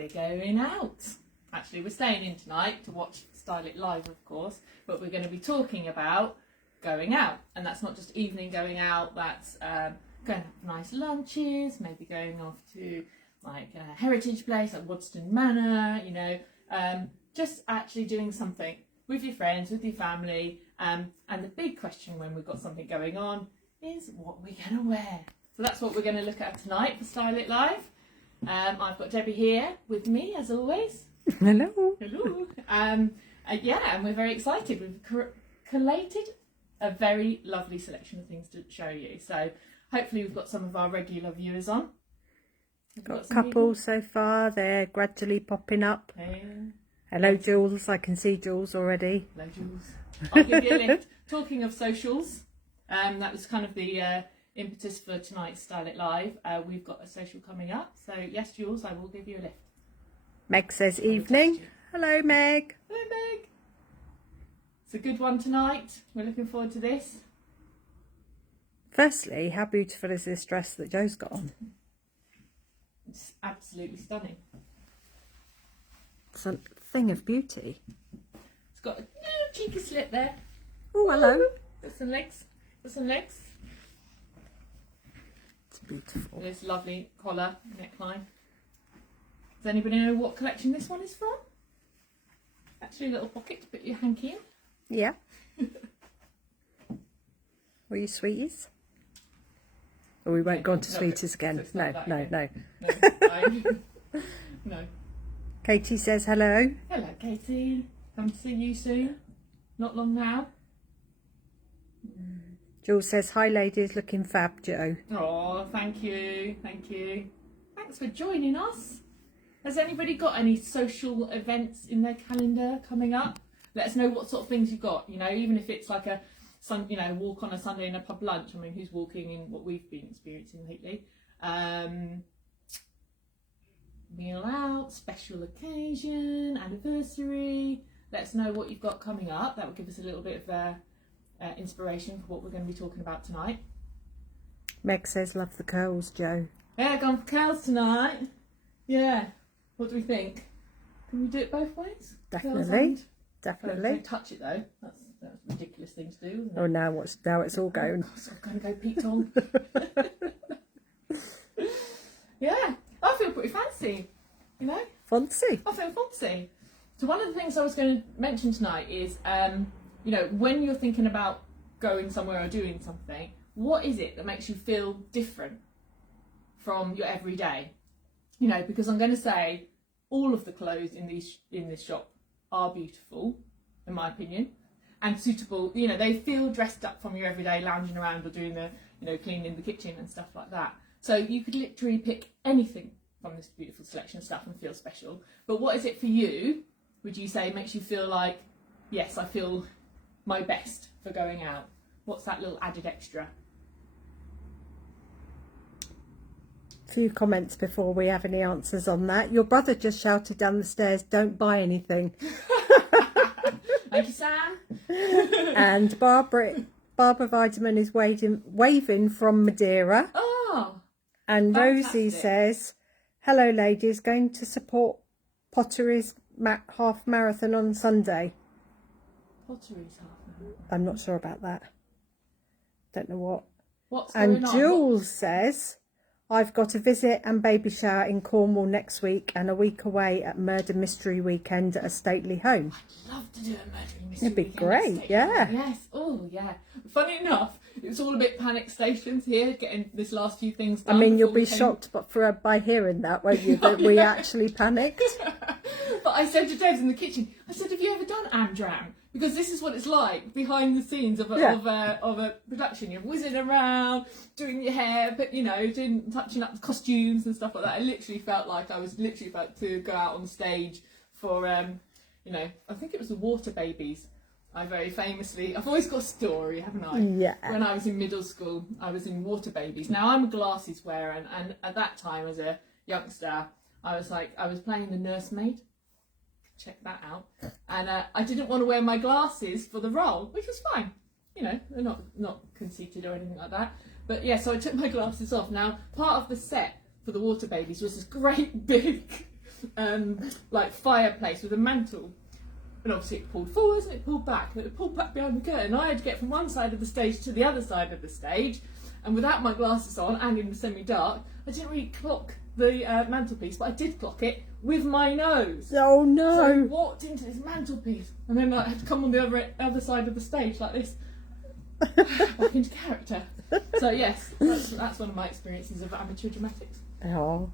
we're going out. Actually, we're staying in tonight to watch Style It Live, of course, but we're going to be talking about going out. And that's not just evening going out, that's going to have nice lunches, maybe going off to like a heritage place like Waddesdon Manor, you know, just actually doing something with your friends, with your family. And the big question when we've got something going on is what we're going to wear. So that's what we're going to look at tonight for Style It Live. I've got Debbie here with me, as always. Hello. Hello. Yeah, and we're very excited. We've collated a very lovely selection of things to show you. So hopefully we've got some of our regular viewers on. Got a couple so far. They're gradually popping up. Yeah. Hello, Jules. I can see Jules already. Hello, Jules. I'll give you a lift. Talking of socials, that was kind of the impetus for tonight's Style It Live. We've got a social coming up. So yes, Jules, I will give you a lift. Meg says evening. Hello, Meg. Hello, Meg. It's a good one tonight. We're looking forward to this. Firstly, how beautiful is this dress that Joe's got on? It's absolutely stunning. It's a thing of beauty. It's got a little cheeky slit there. Oh, hello. Got some legs. Got some legs. It's beautiful. This lovely collar, neckline. Does anybody know what collection this one is from? Actually, a little pocket to put your hanky in. Yeah. Were you sweeties? Or we won't go on to sweeties again. No. No. Katie says hello. Hello, Katie. Come to see you soon. Not long now. Jules says, hi ladies, looking fab, Joe. Oh, thank you. Thank you. Thanks for joining us. Has anybody got any social events in their calendar coming up? Let us know what sort of things you've got. You know, even if it's like a walk on a Sunday in a pub lunch. I mean, who's walking in what we've been experiencing lately? Meal out, special occasion, anniversary. Let us know what you've got coming up. That will give us a little bit of inspiration for what we're going to be talking about tonight. Meg says, love the curls, Joe. Yeah, gone for curls tonight. Yeah. What do we think? Can we do it both ways? Definitely. Definitely. Don't touch it though. That's a ridiculous thing to do, isn't it? Oh, now it's all going. Oh, so I'm going to go Pete Tong. Yeah. I feel pretty fancy, you know? Fancy. I feel fancy. So one of the things I was going to mention tonight is, you know, when you're thinking about going somewhere or doing something, what is it that makes you feel different from your everyday? You know, because I'm going to say all of the clothes in this shop are beautiful, in my opinion, and suitable. You know, they feel dressed up from your everyday lounging around or doing the, you know, cleaning the kitchen and stuff like that. So you could literally pick anything from this beautiful selection of stuff and feel special. But what is it for you, would you say, makes you feel like, yes, I feel my best for going out? What's that little added extra? Few comments before we have any answers on that. Your brother just shouted down the stairs, don't buy anything. Thank you, Sam. And Barbara Vitamin is waving from Madeira. Oh, and fantastic. Rosie says, hello ladies, going to support Pottery's half marathon on Sunday. Pottery's half marathon. I'm not sure about that. Don't know what. What's going and on? Jules says, I've got a visit and baby shower in Cornwall next week and a week away at Murder Mystery Weekend at a stately home. I'd love to do a Murder Mystery It'd be Weekend great, yeah. Home. Yes, oh yeah. Funny enough, it was all a bit panic stations here, getting this last few things done. I mean, you'll be shocked by hearing that, won't you, that we actually panicked. But I said to Debs in the kitchen, I said, have you ever done Amdram? Because this is what it's like behind the scenes of a production. You're whizzing around, doing your hair, but you know, touching up the costumes and stuff like that. I literally felt like I was literally about to go out on stage for, you know, I think it was the Water Babies. I've always got a story, haven't I? Yeah. When I was in middle school, I was in Water Babies. Now I'm a glasses wearer, and at that time as a youngster, I was playing the nursemaid. Check that out. And I didn't want to wear my glasses for the role, which was fine. You know, they're not conceited or anything like that. But yeah, so I took my glasses off. Now, part of the set for the Water Babies was this great big like fireplace with a mantle. And obviously it pulled forwards and it pulled back, and it pulled back behind the curtain. I had to get from one side of the stage to the other side of the stage, and without my glasses on and in the semi-dark, I didn't really clock the mantelpiece, but I did clock it with my nose. Oh no! So I walked into this mantelpiece, and then I had to come on the other side of the stage like this, back into character. So yes, that's one of my experiences of amateur dramatics. Oh.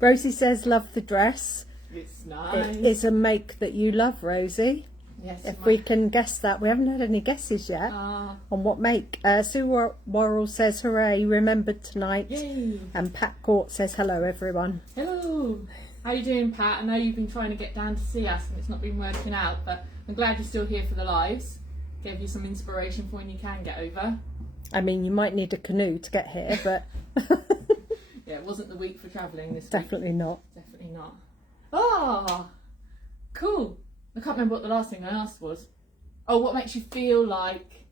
Rosie says, love the dress. It's nice. It is a make that you love, Rosie. Yes. If we can guess that. We haven't had any guesses yet on what make. Sue Worrell says, hooray, remembered tonight. Yay. And Pat Court says, hello, everyone. Hello. How you doing, Pat? I know you've been trying to get down to see us and it's not been working out, but I'm glad you're still here for the lives. Gave you some inspiration for when you can get over. I mean, you might need a canoe to get here, but... Yeah, it wasn't the week for travelling this week. Definitely not. Definitely not. Ah, cool. I can't remember what the last thing I asked was. Oh, what makes you feel like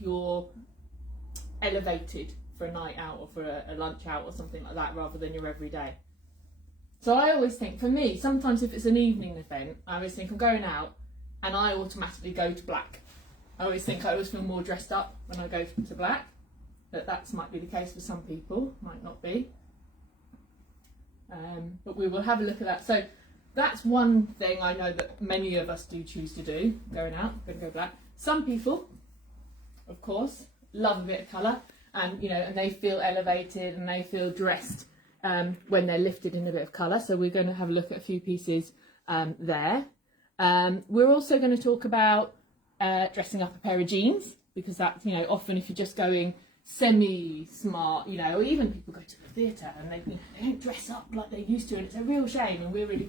you're elevated for a night out or for a lunch out or something like that, rather than your everyday? So I always think, for me, sometimes if it's an evening event, I always think I'm going out and I automatically go to black. I always feel more dressed up when I go to black. That might be the case for some people, might not be. But we will have a look at that. So that's one thing I know that many of us do choose to do, going out, going to go black. Some people, of course, love a bit of colour, and they feel elevated and they feel dressed when they're lifted in a bit of colour. So we're going to have a look at a few pieces there. We're also going to talk about dressing up a pair of jeans, because that's, often if you're just going semi-smart, or even people go to the theatre and they don't dress up like they used to, and it's a real shame, and we really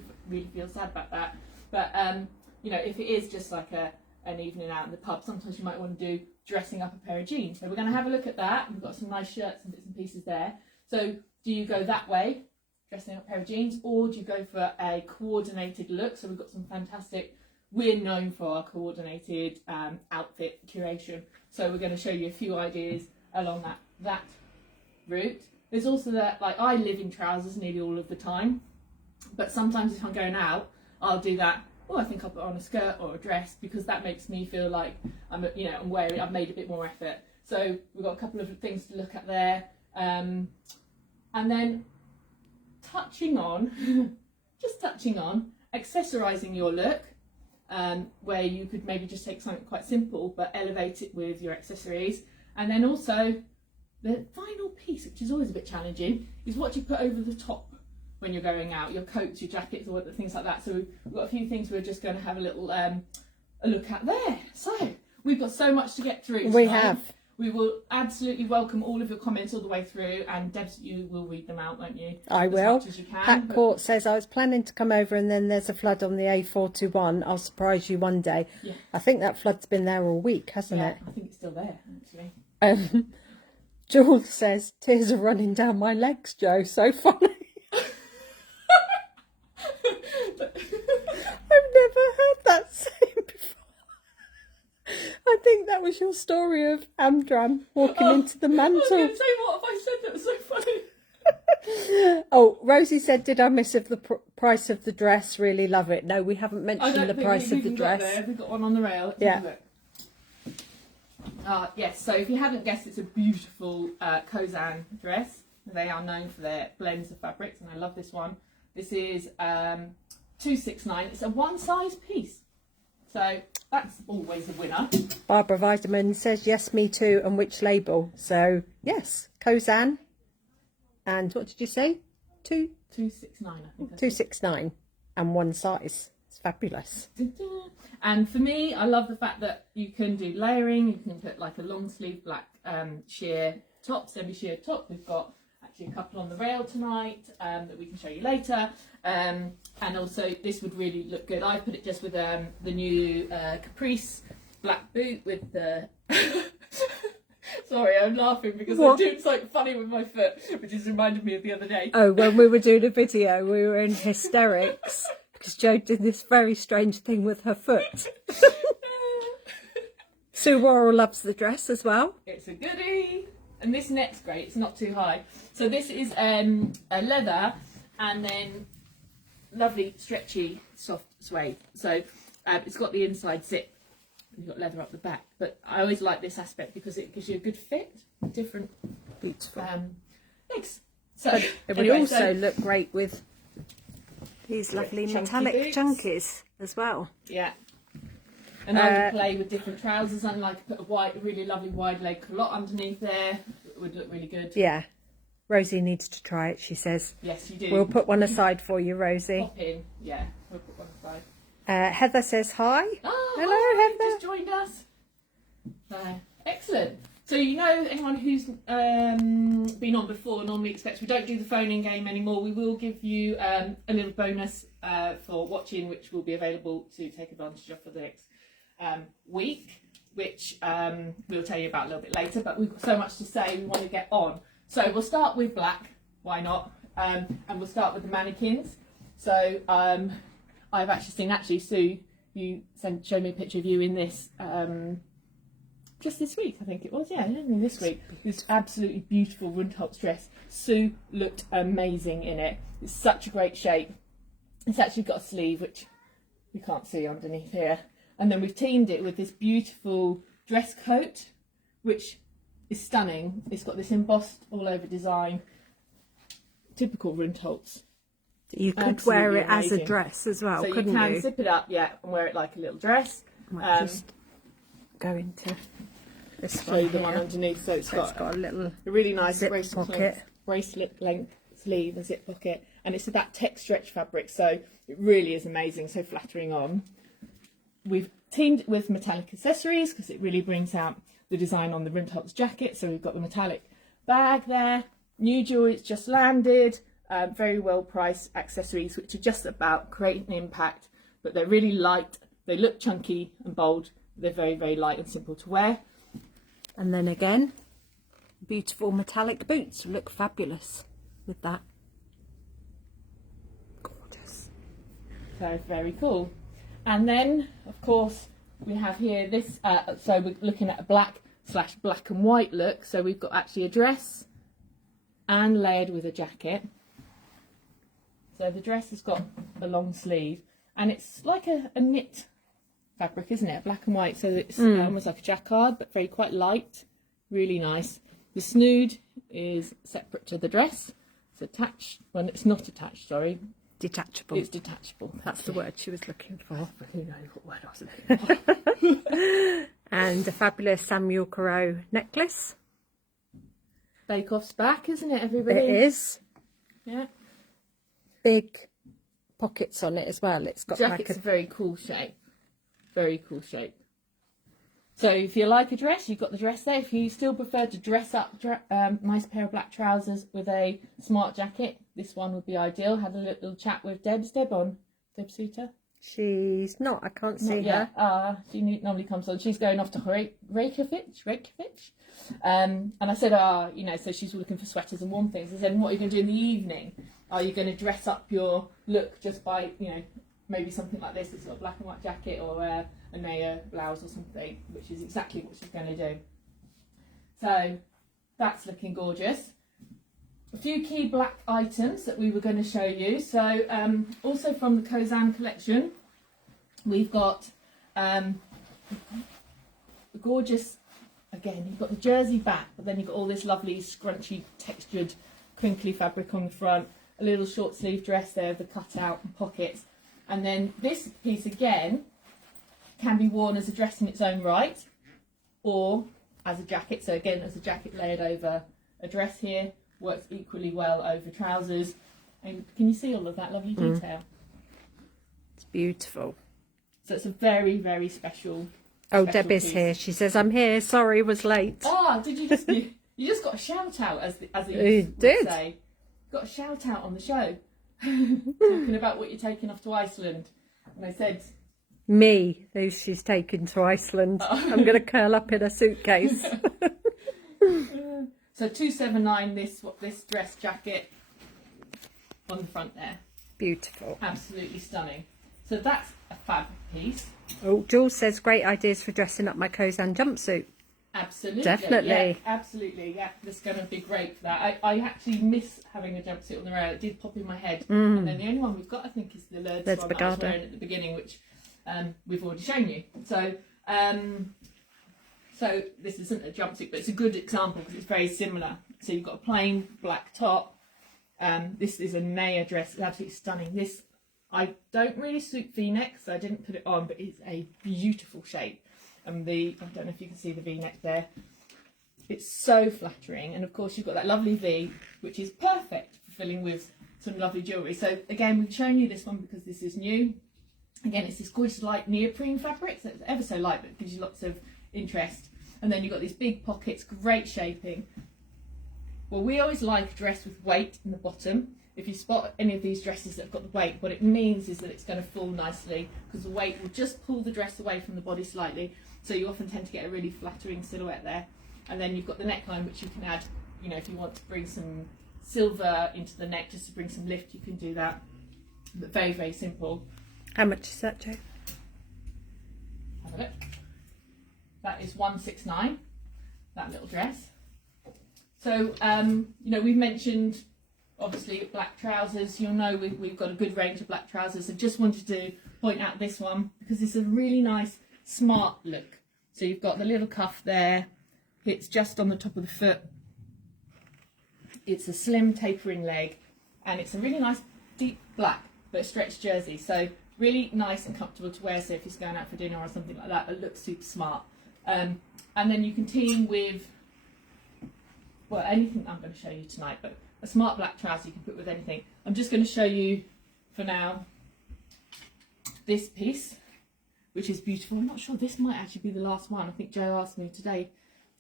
feel sad about that. But if it is just like an evening out in the pub, sometimes you might want to do dressing up a pair of jeans. So we're going to have a look at that. We've got some nice shirts and bits and pieces there. So do you go that way, dressing up a pair of jeans, or do you go for a coordinated look? So we've got some fantastic, we're known for our coordinated outfit curation, so we're going to show you a few ideas along that route. There's also that, like, I live in trousers nearly all of the time, but sometimes if I'm going out, I'll do that. I think I'll put on a skirt or a dress, because that makes me feel like I'm wearing, I've made a bit more effort. So we've got a couple of things to look at there, and then touching on accessorising your look, where you could maybe just take something quite simple but elevate it with your accessories. And then also the final piece, which is always a bit challenging, is what you put over the top when you're going out, your coats, your jackets, or things like that. So we've got a few things we're just going to have a little a look at there. So we've got so much to get through tonight. We have. We will absolutely welcome all of your comments all the way through, and Debs, you will read them out, won't you? I will. As much as you can. Pat Court says, I was planning to come over and then there's a flood on the A421. I'll surprise you one day. Yeah. I think that flood's been there all week, hasn't it? I think it's still there, actually. Jules says, tears are running down my legs, Joe. So funny. I've never heard that saying before. I think that was your story of Amdram walking into the mantle. I was going to say, what have I said that was so funny? Oh, Rosie said, did I miss if the price of the dress? Really love it. No, we haven't mentioned the price of the dress. We've got one on the rail. Yeah. Yes, so if you haven't guessed, it's a beautiful KOZAN dress. They are known for their blends of fabrics, and I love this one. This is 269. It's a one size piece, so that's always a winner. Barbara Vitamin says, yes, me too, and which label? So, yes, KOZAN. And what did you say? 269, I think. 269 and one size. It's fabulous. And for me, I love the fact that you can do layering. You can put like a long sleeve black sheer top, semi-sheer top. We've got actually a couple on the rail tonight that we can show you later. And also this would really look good. I put it just with the new Caprice black boot with the... Sorry, I'm laughing because I'm doing something funny with my foot, which has reminded me of the other day. Oh, when we were doing a video, we were in hysterics because Jo did this very strange thing with her foot. Sue Worrell loves the dress as well. It's a goodie. And this neck's great, it's not too high. So this is a leather, and then lovely stretchy soft suede. So it's got the inside zip and you've got leather up the back, but I always like this aspect because it gives you a good fit, different Beautiful. legs. So But it would also look great with these lovely chunky metallic boots. chunkies as well. Yeah. And I would play with different trousers, and like put a really lovely wide leg culotte underneath there. It would look really good. Yeah. Rosie needs to try it, she says. Yes, you do. We'll put one aside for you, Rosie. Pop in. Yeah, we'll put one aside. Heather says hi. Oh, hello, hi, Heather. just joined us. Excellent. So you know, anyone who's been on before normally expects we don't do the phone-in game anymore. We will give you a little bonus for watching, which will be available to take advantage of for the next week, which we'll tell you about a little bit later. But we've got so much to say, we want to get on. So we'll start with black. Why not? And we'll start with the mannequins. So I've actually seen, Sue, you showed me a picture of you in this just this week, I think it was. Yeah, only this week. This absolutely beautiful Rundholz dress. Sue looked amazing in it. It's such a great shape. It's actually got a sleeve, which you can't see underneath here. And then we've teamed it with this beautiful dress coat, which is stunning. It's got this embossed all over design. Typical Rundholz. You could Absolutely wear it amazing. as a dress as well, So couldn't you can you? zip it up, yeah, and wear it like a little dress. Might just go into this Show one you the one here. underneath, so it's So got it's got a little a really nice zip bracelet pocket. length sleeve, a zip pocket, and it's that tech stretch fabric, so it really is amazing, so flattering on. We've teamed it with metallic accessories because it really brings out the design on the Rundholz jacket. So we've got the metallic bag there, new jewelry, it's just landed, very well priced accessories which are just about creating an impact, but they're really light, they look chunky and bold, they're very, very light and simple to wear. And then again, beautiful metallic boots look fabulous with that. Gorgeous. So very cool. And then of course we have here this, so we're looking at a black/black and white look. So we've got actually a dress and layered with a jacket. So the dress has got a long sleeve and it's like a knit fabric, isn't it? Black and white, so it's almost like a jacquard, but very quite light, really nice. The snood is separate to the dress. It's attached, well it's not attached, sorry. Detachable. It's detachable. That's the word she was looking for. Who knows what word I was looking for. And a fabulous Samuel Corot necklace. Bake Off's back, isn't it, everybody? It is. Yeah. Big pockets on it as well. It's got Jacket's like a very cool shape. Very cool shape. So if you like a dress, you've got the dress there. If you still prefer to dress up, nice pair of black trousers with a smart jacket, this one would be ideal. Had a little chat with Deb on. Deb Suter? She's not. I can't see her. She normally comes on. She's going off to Reykjavik. And I said, you know, so she's looking for sweaters and warm things. I said, what are you going to do in the evening? Are you going to dress up your look just by, you know, maybe something like this, sort of black and white jacket, or a Naya blouse or something, which is exactly what she's going to do. So that's looking gorgeous. A few key black items that we were going to show you. So also from the KOZAN collection, we've got the gorgeous, again, you've got the jersey back, but then you've got all this lovely scrunchy textured crinkly fabric on the front, a little short sleeve dress there with the cutout and pockets. And then this piece again can be worn as a dress in its own right or as a jacket. So again, as a jacket layered over a dress here, works equally well over trousers. And can you see all of that lovely detail? It's beautiful. So it's a very, very special. Oh, special Deb is piece. here. She says, I'm here. Sorry, was late. Oh, did you just you just got a shout out as it would did. say. Got a shout out on the show. Talking about what you're taking off to Iceland. And I said, Me, who she's taken to Iceland. I'm going to curl up in a suitcase. So 279 this dress jacket on the front there. Beautiful. Absolutely stunning. So that's a fab piece. Oh, Jules says, great ideas for dressing up my KOZAN jumpsuit. Absolutely. Definitely. Yeah, absolutely. Yeah, that's going to be great for that. I actually miss having a jumpsuit on the rail. It did pop in my head. And then the only one we've got, I think, is the Lourdes one that I was wearing at the beginning, which we've already shown you. So, so this isn't a jumpsuit, but it's a good example because it's very similar. So you've got a plain black top. This is a Naya dress. It's absolutely stunning. This, I don't really suit V-neck, so I didn't put it on, but it's a beautiful shape. And I don't know if you can see the V-neck there. It's so flattering. And of course you've got that lovely V, which is perfect for filling with some lovely jewellery. So again, we've shown you this one because this is new. Again, it's this gorgeous light neoprene fabric, so it's ever so light, but it gives you lots of interest. And then you've got these big pockets, great shaping. Well, we always like a dress with weight in the bottom. If you spot any of these dresses that have got the weight, what it means is that it's going to fall nicely because the weight will just pull the dress away from the body slightly. So you often tend to get a really flattering silhouette there. And then you've got the neckline, which you can add, you know, if you want to bring some silver into the neck just to bring some lift, you can do that. But very, very simple. How much is that, Jo? Have a look. That is 169, that little dress. So, you know, we've mentioned, obviously, black trousers. You'll know we've got a good range of black trousers. I just wanted to point out this one because it's a really nice, smart look. So you've got the little cuff there. It's just on the top of the foot. It's a slim tapering leg. And it's a really nice, deep black, but stretched jersey. So really nice and comfortable to wear. So if you're going out for dinner or something like that, it looks super smart. And then you can team with, well, anything I'm going to show you tonight, but a smart black trouser you can put with anything. I'm just going to show you, for now, this piece, which is beautiful. I'm not sure, this might actually be the last one. I think Jo asked me today,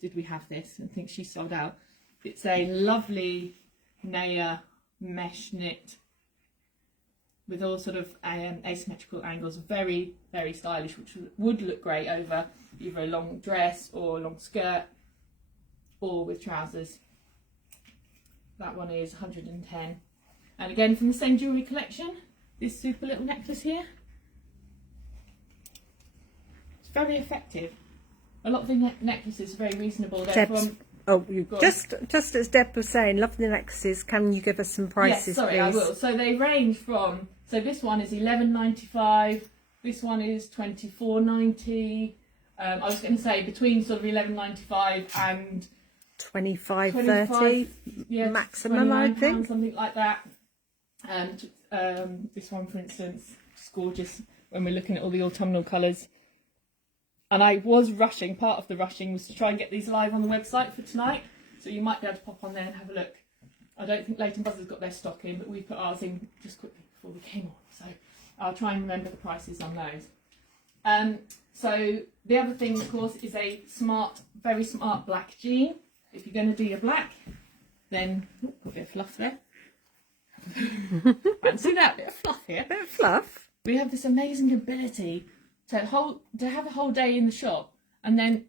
did we have this? I think she sold out. It's a lovely Naya mesh knit with all sort of asymmetrical angles, very, very stylish, which would look great over either a long dress or a long skirt or with trousers. That one is 110. And again, from the same jewellery collection, this super little necklace here. It's very effective. A lot of the necklaces are very reasonable. They're from... Oh, just as Deb was saying, love the necklaces. Can you give us some prices, yes, sorry, please? I will. So they range from, so this one is $11.95. This one is $24.90. I was going to say between sort of $11.95 and 25, 30 yeah, maximum, I think. Pounds, something like that. And this one, for instance, is gorgeous when we're looking at all the autumnal colours. And I was rushing, part of the rushing was to try and get these live on the website for tonight. So you might be able to pop on there and have a look. I don't think Leighton Buzzard's got their stock in, but we put ours in just quickly before we came on. So I'll try and remember the prices on those. So the other thing, of course, is a smart, very smart black jean. If you're going to do your black, then put a bit of fluff there. Fancy that, bit of fluff here. Bit of fluff. We have this amazing ability to have a whole day in the shop and then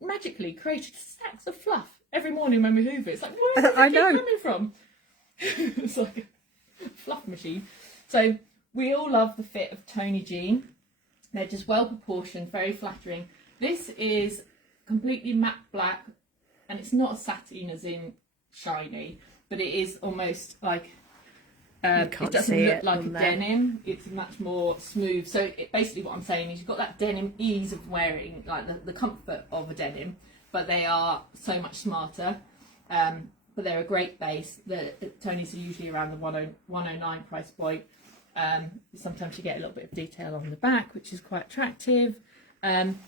magically create stacks of fluff every morning when we hoover. It's like, where is it coming from? It's like a fluff machine. So we all love the fit of Tony jean. They're just well proportioned, very flattering. This is completely matte black, and it's not a satin as in shiny, but it is almost like it doesn't look like a denim. It's much more smooth. So basically what I'm saying is you've got that denim ease of wearing, like the comfort of a denim, but they are so much smarter. But they're a great base. The Tonys are usually around the 109 price point. Sometimes you get a little bit of detail on the back, which is quite attractive. And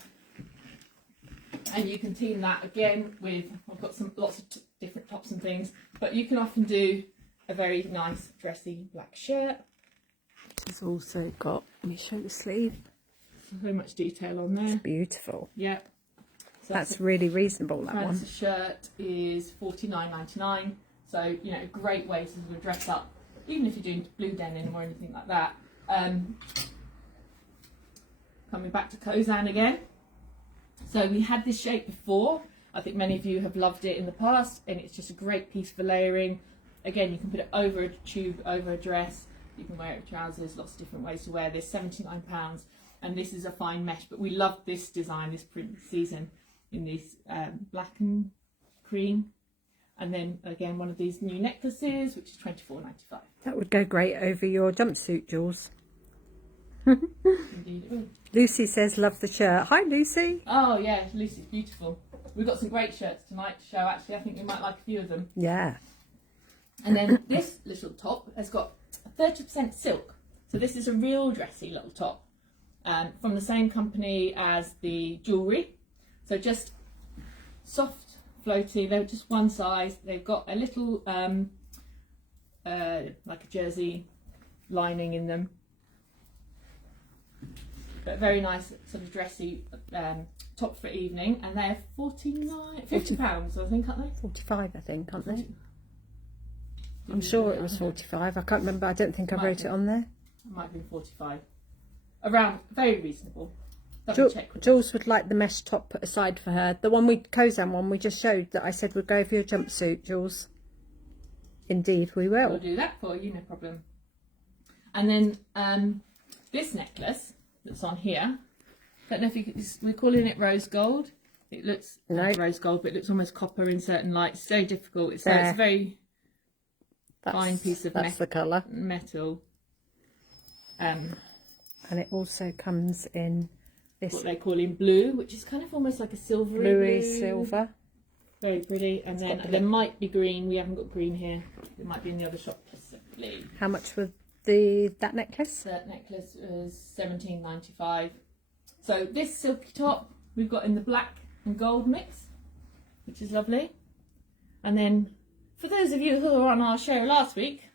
you can team that again with, I've got lots of different tops and things, but you can often do a very nice dressy black shirt. It's also got, let me show the sleeve. So much detail on there. It's beautiful. Yeah. So that's really reasonable, that one. The shirt is $49.99. So, you know, a great way to sort of dress up, even if you're doing blue denim or anything like that. Coming back to KOZAN again. So we had this shape before. I think many of you have loved it in the past, and it's just a great piece for layering. Again, you can put it over a tube, over a dress. You can wear it with trousers, lots of different ways to wear this. £79, and this is a fine mesh, but we love this design, this print season. in this black and cream. And then again, one of these new necklaces, which is £24.95. That would go great over your jumpsuit, Jules. Indeed it would. Lucy says, love the shirt. Hi, Lucy. Oh yeah, Lucy's beautiful. We've got some great shirts tonight to show. Actually, I think you might like a few of them. Yeah. And then this little top has got 30% silk. So this is a real dressy little top from the same company as the jewellery. So just soft, floaty. They're just one size. They've got a little like a jersey lining in them. But very nice sort of dressy top for evening, and they're £50, I think, aren't they? 45, I think, aren't they? I'm sure it was 45. I can't remember. I don't think I wrote it on there. It might have been 45. Around, very reasonable. Check with Jules would like the mesh top put aside for her. The one KOZAN one we just showed that I said would go over your jumpsuit, Jules. Indeed, we will. We'll do that for you, no problem. And then this necklace that's on here, I don't know if you could, we're calling it rose gold. It looks like rose gold, but it looks almost copper in certain lights. It's very difficult. It's a very fine piece of the colour. Metal. And it also comes in this what they call in blue, which is kind of almost like a silvery bluey silver. Very pretty. And then there might be green. We haven't got green here. It might be in the other shop possibly. How much was that necklace? That necklace was £17.95. So this silky top we've got in the black and gold mix, which is lovely. And then for those of you who were on our show last week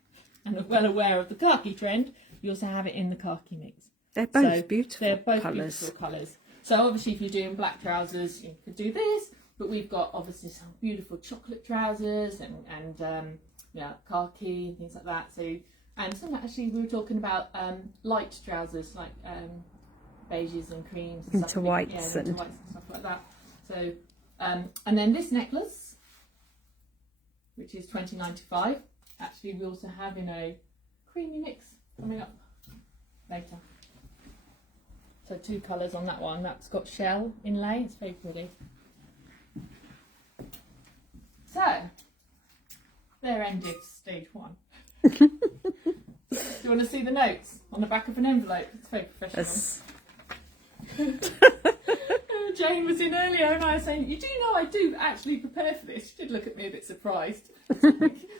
and are well aware of the khaki trend, you also have it in the khaki mix. They're both beautiful. They're both colours. beautiful colours. So obviously if you're doing black trousers, you could do this, but we've got obviously some beautiful chocolate trousers and yeah, khaki and things like that. So, and some actually we were talking about light trousers like beiges and creams and into stuff. Whites, yeah, into whites and stuff like that. So, and then this necklace, which is £20.95. Actually, we also have in a creamy mix coming up later. So 2 colours on that one. That's got shell inlay. It's very pretty. So, there ended stage 1. Do you want to see the notes on the back of an envelope? It's very professional. Jane was in earlier and I was saying, you do know I do actually prepare for this. She did look at me a bit surprised.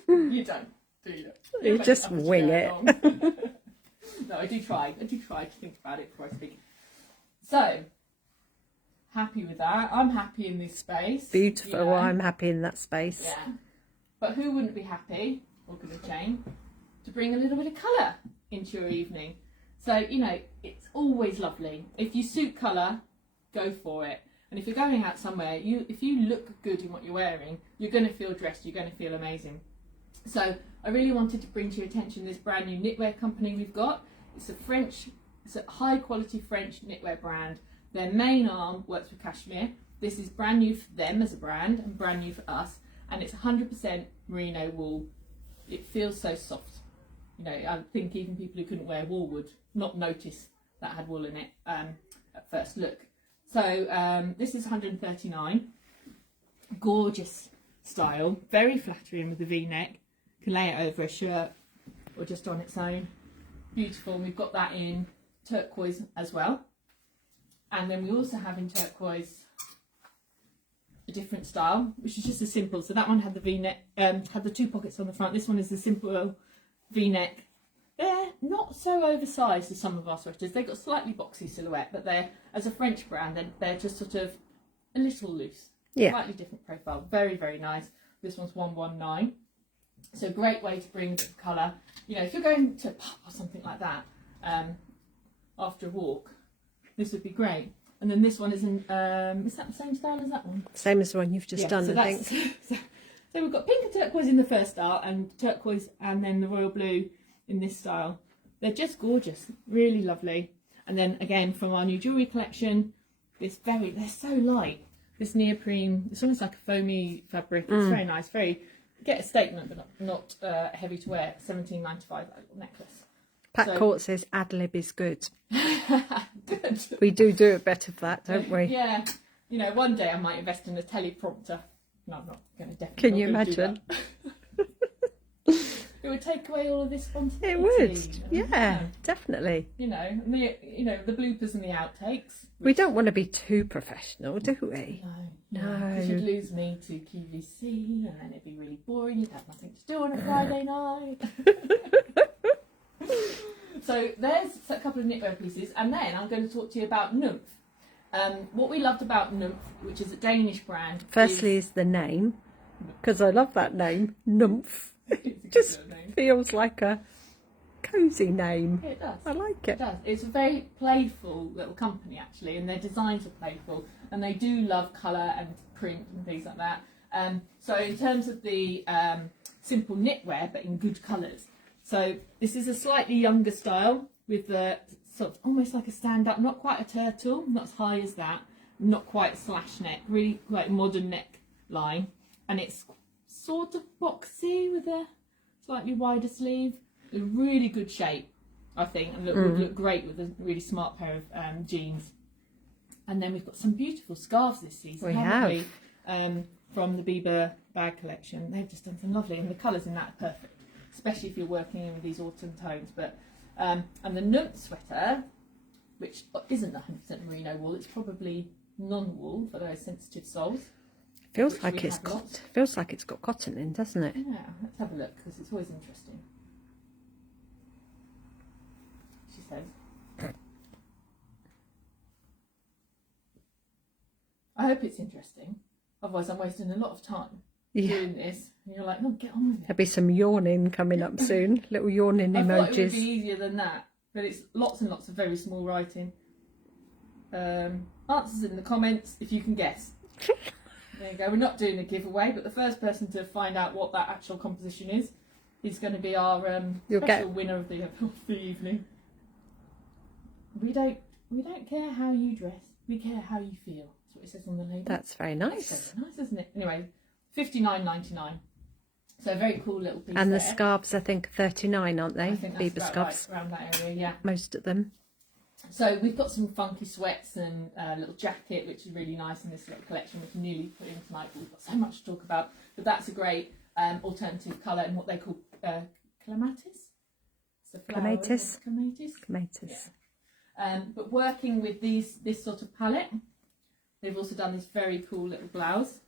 You don't, do you? You just wing it. No, I do try to think about it before I speak. So, happy with that. I'm happy in this space. Beautiful. You know. I'm happy in that space. Yeah. But who wouldn't be happy, or good of Jane, to bring a little bit of colour into your evening? So, you know, it's always lovely. If you suit colour, go for it. And if you're going out somewhere, if you look good in what you're wearing, you're going to feel dressed, you're going to feel amazing. So I really wanted to bring to your attention this brand new knitwear company we've got. It's a high quality French knitwear brand. Their main arm works with cashmere. This is brand new for them as a brand and brand new for us. And it's 100% merino wool. It feels so soft. You know, I think even people who couldn't wear wool would not notice that had wool in it at first look. So this is 139. Gorgeous style, very flattering with the V-neck. You can lay it over a shirt or just on its own. Beautiful. And we've got that in turquoise as well. And then we also have in turquoise a different style, which is just a simple. So that one had the V-neck, had the 2 pockets on the front. This one is the simple V-neck. They're not so oversized as some of our sweaters. They've got slightly boxy silhouette, but they're, as a French brand, they're just sort of a little loose. Yeah. Slightly different profile. Very, very nice. This one's 119. So great way to bring a bit of colour. You know, if you're going to a pub or something like that after a walk, this would be great. And then this one is in, is that the same style as that one? Same as the one you've just done, so I think. So we've got pink and turquoise in the first style, and turquoise and then the royal blue in this style. They're just gorgeous, really lovely. And then again from our new jewellery collection, they're so light. This neoprene, it's almost like a foamy fabric. It's very nice, get a statement, but not heavy to wear. £17.95 that little necklace. Pat Court says ad lib is good. Good. We do it better for that, don't we? Yeah. You know, one day I might invest in a teleprompter. No, I'm not going to definitely. Can you imagine? It would take away all of this spontaneity. It would, you know? yeah, definitely. You know, and the bloopers and the outtakes. We don't want to be too professional, do we? No. No. Because you'd lose me to QVC, and then it'd be really boring. You'd have nothing to do on a Friday night. So there's a couple of knitwear pieces, and then I'm going to talk to you about NUMPH. What we loved about NUMPH, which is a Danish brand. Firstly, is the name, because I love that name, NUMPH. It just feels like a cosy name. It does. I like it. It does. It's a very playful little company actually, and their designs are playful, and they do love colour and print and things like that. So in terms of the simple knitwear, but in good colours. So this is a slightly younger style with the sort of almost like a stand-up, not quite a turtle, not as high as that, not quite a slash neck, really like modern neck line, and it's sort of boxy with a slightly wider sleeve. A really good shape, I think, and would look great with a really smart pair of jeans. And then we've got some beautiful scarves this season, haven't we? From the Biba bag collection. They've just done some lovely, and the colours in that are perfect, especially if you're working in with these autumn tones. But and the NUMPH sweater, which isn't 100% merino wool, it's probably non-wool for those sensitive soles. Feels like it's got cotton in, doesn't it? Yeah, let's have a look because it's always interesting. She says. I hope it's interesting. Otherwise, I'm wasting a lot of time doing this. And you're like, no, get on with it. There'll be some yawning coming up soon. Little yawning I emojis. thought it would be easier than that, but it's lots and lots of very small writing. Answers in the comments if you can guess. There you go. We're not doing a giveaway, but the first person to find out what that actual composition is going to be our special winner of the evening. We don't care how you dress. We care how you feel. That's what it says on the label. That's very nice. That's very nice, isn't it? Anyway, $59.99. So a very cool little piece. And the there. scarves, I think, 39, aren't they? I think that's Biba about scarves. right, around that area, yeah. Most of them. So we've got some funky sweats and a little jacket, which is really nice in this little collection, which we nearly put in tonight, but we've got so much to talk about. But that's a great alternative colour in what they call clematis. Clematis. Clematis. Clematis. Yeah. But working with this sort of palette, they've also done this very cool little blouse.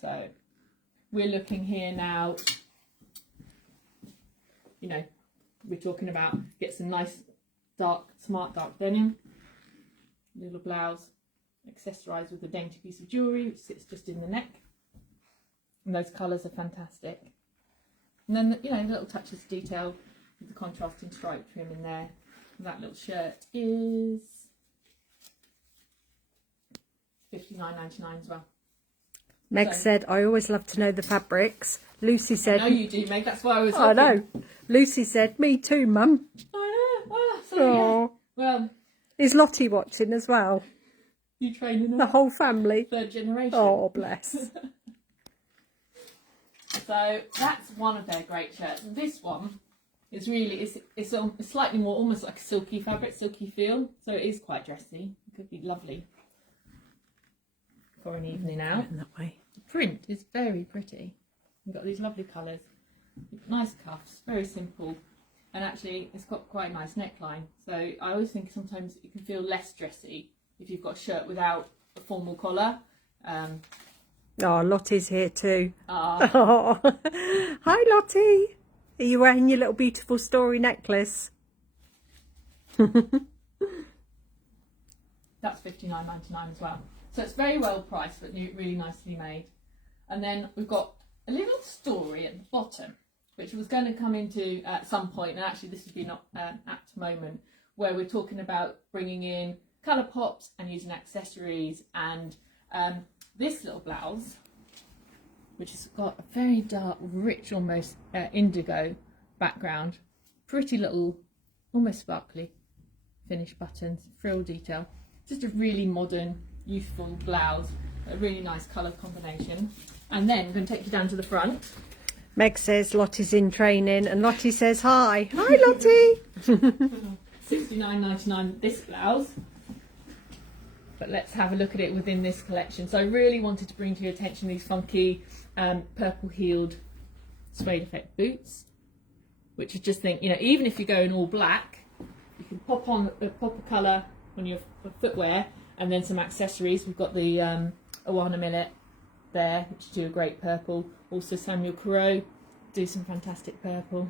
So we're looking here now, you know, we're talking about get some nice smart dark denim, little blouse, accessorised with a dainty piece of jewellery which sits just in the neck, and those colours are fantastic. And then, you know, little touches of detail with the contrasting stripe trim in there. And that little shirt is $59.99 as well. Meg said, I always love to know the fabrics. Lucy said... I know you do, Meg, that's why I was I know. Lucy said, me too, Mum. I know. Well, so yeah. Well... Is Lottie watching as well? You training her? The whole family? Third generation. Oh, bless. So that's one of their great shirts. And this one is really, it's slightly more, almost like a silky fabric, silky feel. So it is quite dressy. It could be lovely for an evening out. In that way. The print is very pretty. You've got these lovely colours. Nice cuffs, very simple. And actually it's got quite a nice neckline. So I always think sometimes it can feel less dressy if you've got a shirt without a formal collar. Oh, Lottie's here too. Oh. Hi, Lottie. Are you wearing your little beautiful story necklace? That's $59.99 as well. So it's very well priced, but really nicely made. And then we've got a little story at the bottom, which was going to come into at some point, and actually this would be not an apt moment, where we're talking about bringing in colour pops and using accessories. And this little blouse, which has got a very dark, rich, almost indigo background, pretty little, almost sparkly finish buttons, frill detail, just a really modern, youthful blouse, a really nice colour combination. And then I'm going to take you down to the front. Meg says Lottie's in training, and Lottie says hi. Hi, Lottie. $69.99 this blouse. but let's have a look at it within this collection. So I really wanted to bring to your attention these funky purple heeled suede effect boots, which I just think, you know, even if you're going all black, you can pop a colour on your footwear, and then some accessories. We've got the Awana Millet there, which do a great purple. Also Samuel Corot do some fantastic purple.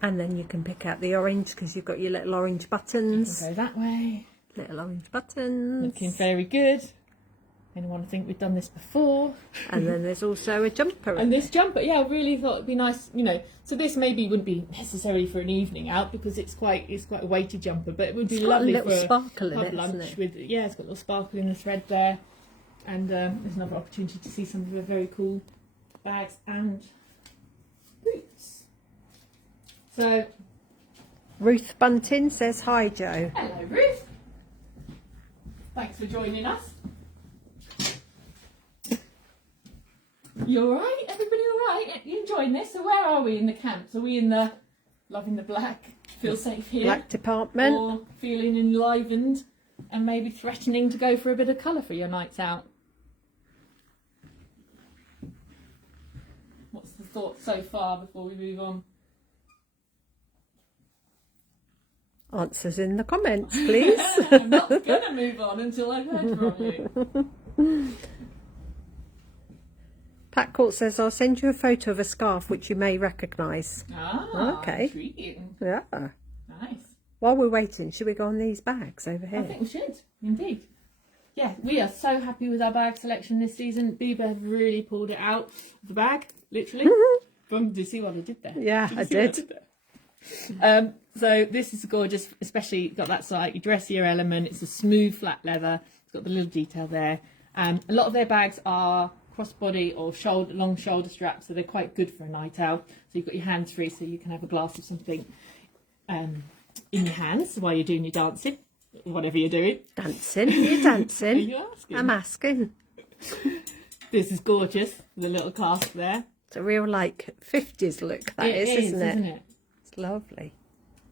And then you can pick out the orange because you've got your little orange buttons. Go that way. Little orange buttons. Looking very good. Anyone think we've done this before? And then there's also a jumper. And this jumper, yeah, I really thought it'd be nice, you know. So this maybe wouldn't be necessary for an evening out because it's quite a weighted jumper, but it would be lovely for a sparkle in pub it, lunch isn't it? with. Yeah, it's got a little sparkle in the thread there, and there's another opportunity to see some of the very cool bags and boots. So Ruth Bunting says hi, Joe. hello, Ruth. Thanks for joining us. You all right? Everybody all right? You enjoying this? So where are we in the camps? Are we in the loving the black, feel safe here? Black department. Or feeling enlivened and maybe threatening to go for a bit of colour for your nights out? What's the thought so far before we move on? Answers in the comments, please. I'm not going to move on until I've heard from you. Pat Court says, I'll send you a photo of a scarf which you may recognise. Ah, Okay. Intriguing. Yeah. Nice. While we're waiting, should we go on these bags over here? I think we should, indeed. Yeah, we are so happy with our bag selection this season. Biba have really pulled it out of the bag, literally. Did you see what I did there? Yeah, I did. So this is gorgeous, especially got that slightly dressier element. It's a smooth flat leather. It's got the little detail there. A lot of their bags are crossbody or long shoulder straps, so they're quite good for a night out. So you've got your hands free, so you can have a glass of something in your hands while you're doing your dancing, whatever you're doing. Dancing? You're dancing? Are you asking? I'm asking. This is gorgeous, the little clasp there. It's a real, like, 50s look, that is, isn't it? It's lovely.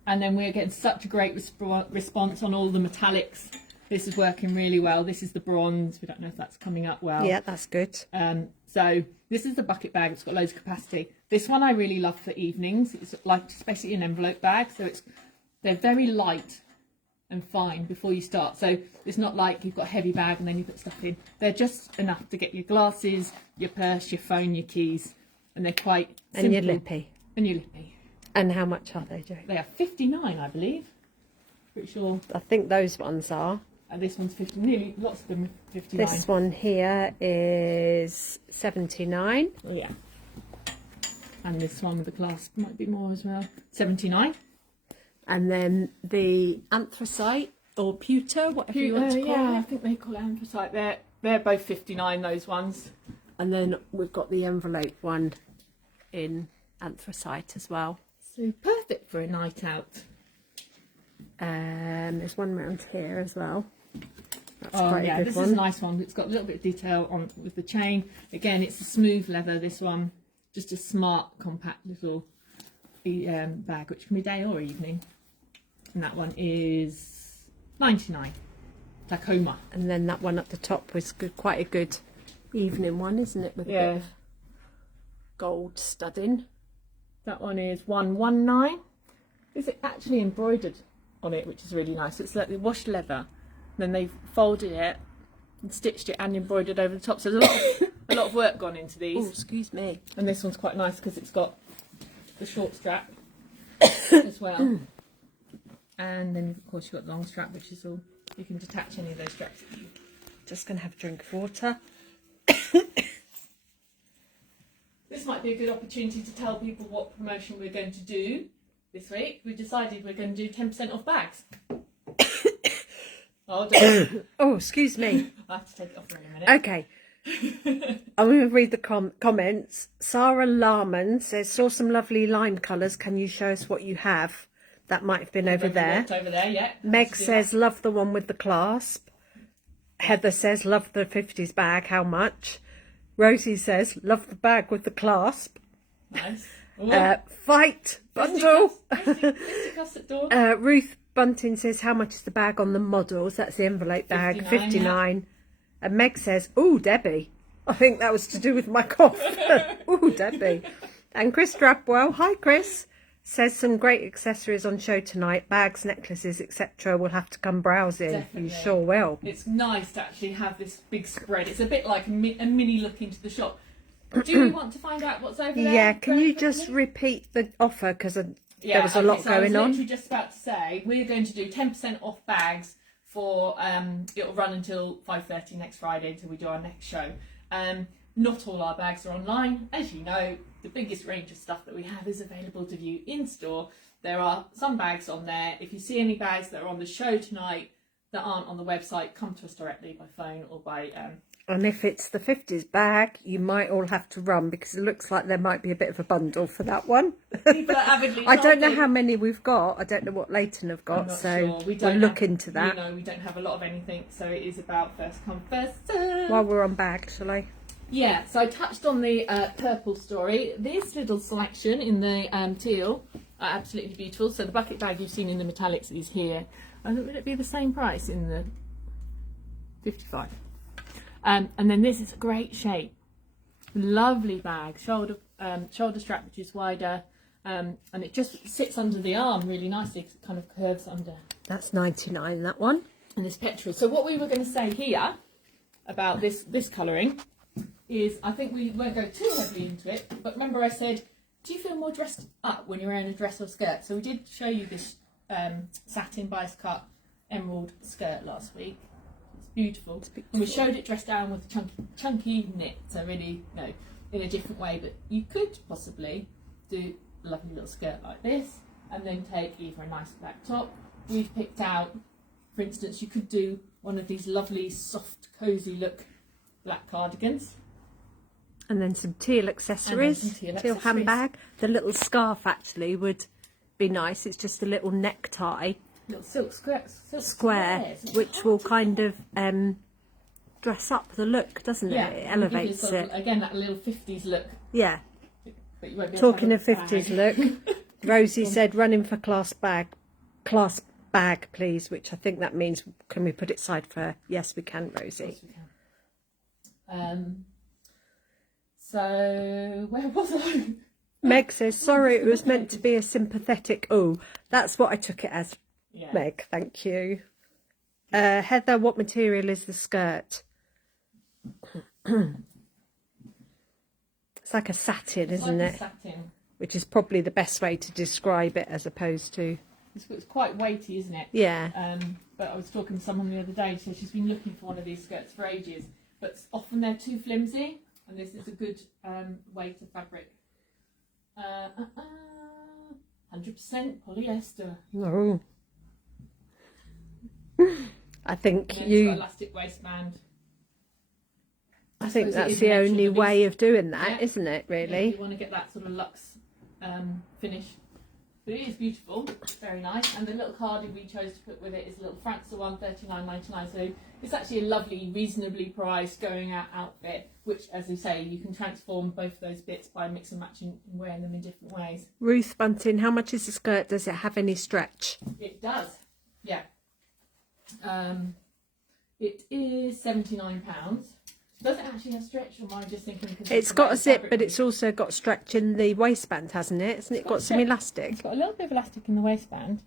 And then we're getting such a great response on all the metallics. This is working really well. This is the bronze. We don't know if that's coming up well. Yeah, that's good. So this is the bucket bag. It's got loads of capacity. This one I really love for evenings. It's like just basically an envelope bag. So they're very light and fine before you start. So it's not like you've got a heavy bag and then you put stuff in. They're just enough to get your glasses, your purse, your phone, your keys. And they're quite simple. And your lippy. And your lippy. And how much are they, Joe? They are 59, I believe. Pretty sure. I think those ones are. And this one's 50, nearly lots of them are 59. This one here is 79. Oh, yeah. And this one with the clasp might be more as well. 79. And then the anthracite or pewter, whatever you want to call yeah, I it. think they call it anthracite. They're both 59, those ones. And then we've got the envelope one in anthracite as well. So perfect for a night out. There's one round here as well. That's Oh quite a yeah, good this one. is a nice one. It's got a little bit of detail on with the chain. Again, it's a smooth leather, this one. Just a smart, compact little bag, which can be day or evening. And that one is 99. Tacoma. And then that one at the top was good, quite a good evening one, isn't it? With a bit of gold studding. That one is 119. Is it actually embroidered on it, which is really nice. It's like the washed leather, then they've folded it and stitched it and embroidered over the top. So there's a lot of work gone into these. Oh, excuse me. And this one's quite nice because it's got the short strap as well. And then of course you've got the long strap, which is all, you can detach any of those straps. Just going to have a drink of water. This might be a good opportunity to tell people what promotion we're going to do this week. We decided we're going to do 10% off bags. Oh, excuse me. I have to take it off for a minute. Okay. I'm going to read the comments. Sarah Larman says, saw some lovely line colours. Can you show us what you have? That might have been over there. Over there, yeah. Meg says, love the one with the clasp. Heather says, love the 50s bag. How much? Rosie says, love the bag with the clasp. Nice. Fight bundle. Fisticuffs at door. Ruth Bunting says, how much is the bag on the models? That's the envelope bag, 59, 59. Yeah. And Meg says, oh, Debbie. I think that was to do with my cough. Oh, Debbie. And Chris Drabwell, hi Chris, says some great accessories on show tonight. Bags, necklaces, etc. We'll have to come browsing. Definitely. You sure will. It's nice to actually have this big spread. It's a bit like a mini look into the shop. Do we want to find out what's over there? Yeah, can you just repeat the offer? Because there was a lot so I was going on. literally just about to say, we're going to do 10% off bags for, it'll run until 5:30 next Friday until we do our next show. Not all our bags are online. As you know, the biggest range of stuff that we have is available to view in store. There are some bags on there. If you see any bags that are on the show tonight that aren't on the website, come to us directly by phone or by... And if it's the 50s bag, you might all have to run because it looks like there might be a bit of a bundle for that one. People are avidly I don't know how many we've got. I don't know what Leighton have got, so sure. we'll look into that. You know, we don't have a lot of anything, so it is about first come, first serve. While we're on bag, shall I? Yeah, so I touched on the purple story. This little selection in the teal are absolutely beautiful. So the bucket bag you've seen in the metallics is here. And would it be the same price in the 55? And then this is a great shape, lovely bag, shoulder strap which is wider, and it just sits under the arm really nicely because it kind of curves under. That's 99, that one. And this petrol. So what we were going to say here about this colouring is, I think we won't go too heavily into it, but remember I said, do you feel more dressed up when you're wearing a dress or skirt? So we did show you this satin bias cut emerald skirt last week. Beautiful. And we showed it dressed down with a chunky knit, so really, in a different way, but you could possibly do a lovely little skirt like this and then take either a nice black top. We've picked out, for instance, you could do one of these lovely soft cosy look black cardigans. And then some teal accessories, teal handbag. The little scarf actually would be nice. It's just a little necktie. Little silk square, which will kind of dress up the look, doesn't it? It elevates it. Again, that little 50s look. Yeah. But you won't be Talking of 50s look, Rosie said, running for class bag, please, which I think that means, can we put it side for her? Yes, we can, Rosie. Of course we can. So, where was I? Meg says, sorry, it was meant to be a sympathetic, oh, that's what I took it as. Yeah. Meg, thank you. Heather, what material is the skirt? It's like a satin, isn't it? Satin. Which is probably the best way to describe it as opposed to... It's quite weighty, isn't it? Yeah. But I was talking to someone the other day, so she's been looking for one of these skirts for ages, but often they're too flimsy, and this is a good weight of fabric. 100% polyester. Oh. I think It's got elastic waistband. I think that's the only way of doing that, isn't it, really? Yeah, you want to get that sort of luxe finish. But it is beautiful, very nice. And the little cardi we chose to put with it is a little Franca one, $39.99. So it's actually a lovely, reasonably priced going out outfit, which, as you say, you can transform both of those bits by mix and matching and wearing them in different ways. Ruth Bunting, how much is the skirt? Does it have any stretch? It does, yeah. It is £79. Does it actually have stretch, or am I just thinking? It's got a zip, but it's also got stretch in the waistband, hasn't it? Hasn't it got some elastic? It's got a little bit of elastic in the waistband.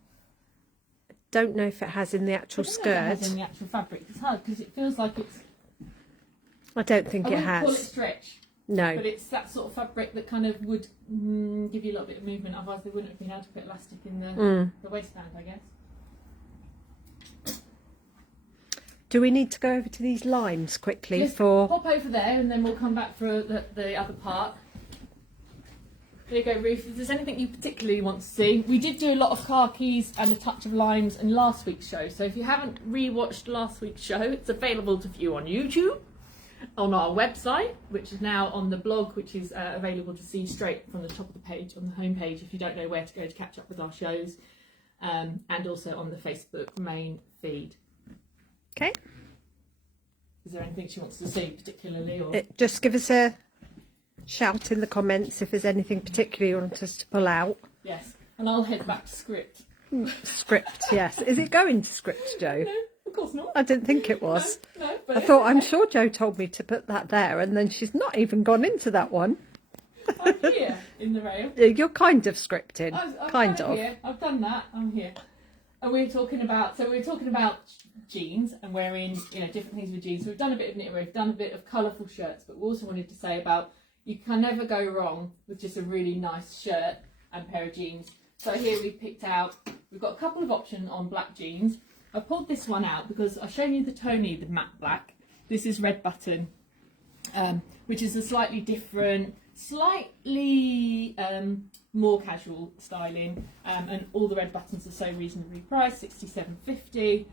Don't know if it has in the actual skirt. I don't know if it has in the actual fabric. It's hard because it feels like it's... I don't think it has. I wouldn't call it stretch. No. But it's that sort of fabric that kind of would give you a little bit of movement. Otherwise, they wouldn't have been able to put elastic in the waistband, I guess. Do we need to go over to these lines quickly? Just pop over there and then we'll come back for the other part. There you go, Ruth. If there's anything you particularly want to see. We did do a lot of khakis and a touch of limes in last week's show. So if you haven't re-watched last week's show, it's available to view on YouTube, on our website, which is now on the blog, which is available to see straight from the top of the page on the home page if you don't know where to go to catch up with our shows, and also on the Facebook main feed. Okay. Is there anything she wants to see particularly? Or? Just give us a shout in the comments if there's anything particularly you want us to pull out. Yes, and I'll head back to script. Script, yes. Is it going to script, Joe? No, of course not. I didn't think it was. No, but I thought, I'm sure Joe told me to put that there, and then she's not even gone into that one. I'm here in the rail. You're kind of scripting, I've kind done of. it here. I've done that. I'm here. And we're talking about jeans and wearing, you know, different things with jeans. So we've done a bit of knitwear, we've done a bit of colourful shirts, but we also wanted to say about you can never go wrong with just a really nice shirt and pair of jeans. So here we've picked out, we've got a couple of options on black jeans. I pulled this one out because I've shown you the Tony, the matte black. This is red button, which is a slightly different, slightly more casual styling, and all the red buttons are so reasonably priced, $67.50.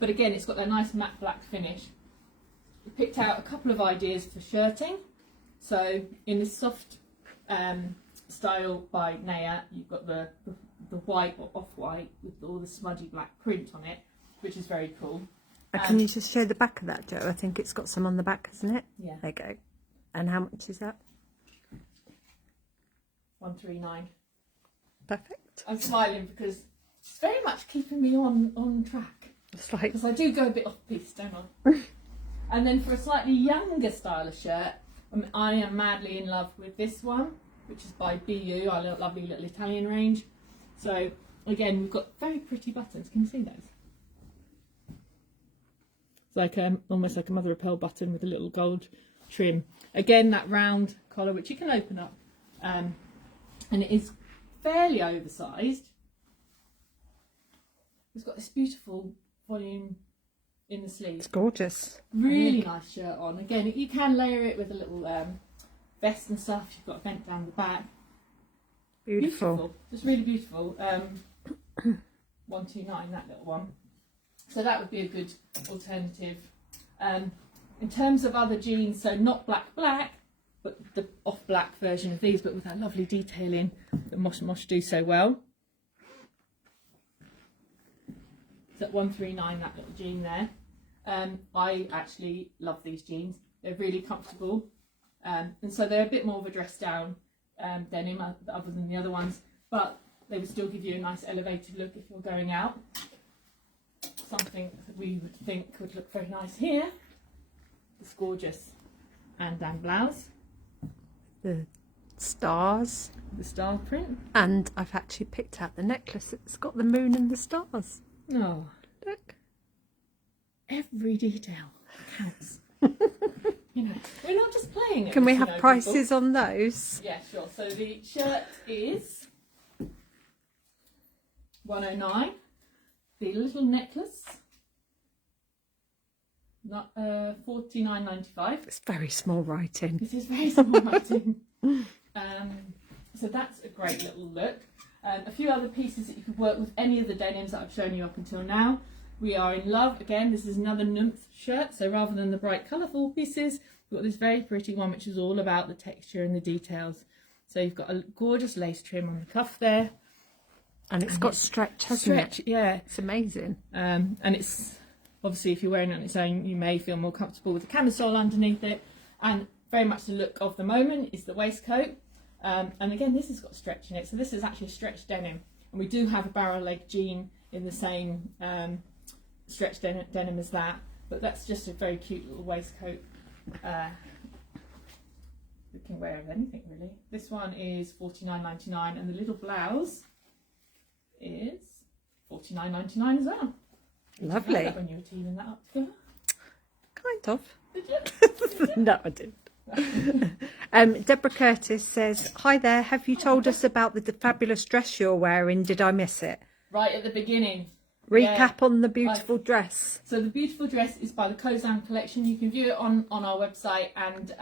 But again, it's got that nice matte black finish. We picked out a couple of ideas for shirting. So in this soft style by Naya, you've got the white or off-white with all the smudgy black print on it, which is very cool. Can you just show the back of that, Joe? I think it's got some on the back, hasn't it? Yeah. There you go. And how much is that? $139. Perfect. I'm smiling because it's very much keeping me on track. It's like, Because I do go a bit off piste, don't I? And then for a slightly younger style of shirt, I am madly in love with this one, which is by BU, our lovely little Italian range. So again, we've got very pretty buttons. Can you see those? It's like almost like a mother of pearl button with a little gold trim. Again, that round collar, which you can open up, and it is fairly oversized. It's got this beautiful volume in the sleeve. it's gorgeous. Really nice shirt on. Again, you can layer it with a little vest and stuff. You've got a vent down the back. Beautiful. Just really beautiful. 129, that little one. So that would be a good alternative. In terms of other jeans, so not black, but the off black version of these, but with that lovely detailing that Mosh do so well. So at 139, that little jean there. I actually love these jeans. They're really comfortable, and so they're a bit more of a dress down denim other than the other ones, but they would still give you a nice elevated look if you're going out. Something that we would think would look very nice here. This gorgeous and blouse, The stars. the star print. And I've actually picked out the necklace. It's got the moon and the stars. No, Look. every detail counts. You know, we're not just playing it. Can we you have know, prices people. on those? Yeah, sure. So the shirt is $109. The little necklace, not $49.95. It's very small writing. This is very small writing. So that's a great little look. A few other pieces that you could work with any of the denims that I've shown you up until now. We are in love. Again, this is another NUMPH shirt. So rather than the bright colourful pieces, we've got this very pretty one, which is all about the texture and the details. So you've got a gorgeous lace trim on the cuff there. And it's got stretch, hasn't it? Stretch, yeah. It's amazing. And it's obviously, if you're wearing it on its own, you may feel more comfortable with the camisole underneath it. And very much the look of the moment is the waistcoat. And again, this has got stretch in it. So this is actually a stretch denim. And we do have a barrel leg jean in the same stretch denim as that. But that's just a very cute little waistcoat. We can wear with anything really. This one is $49.99, and the little blouse is $49.99 as well. Lovely. Did you know that when you were teaming that up together? Kind of. Did you? No, I didn't. Deborah Curtis says, hi there, have you told us about the fabulous dress you're wearing? Did I miss it? Right at the beginning. Recap on the beautiful dress. So the beautiful dress is by the KOZAN collection. You can view it on our website and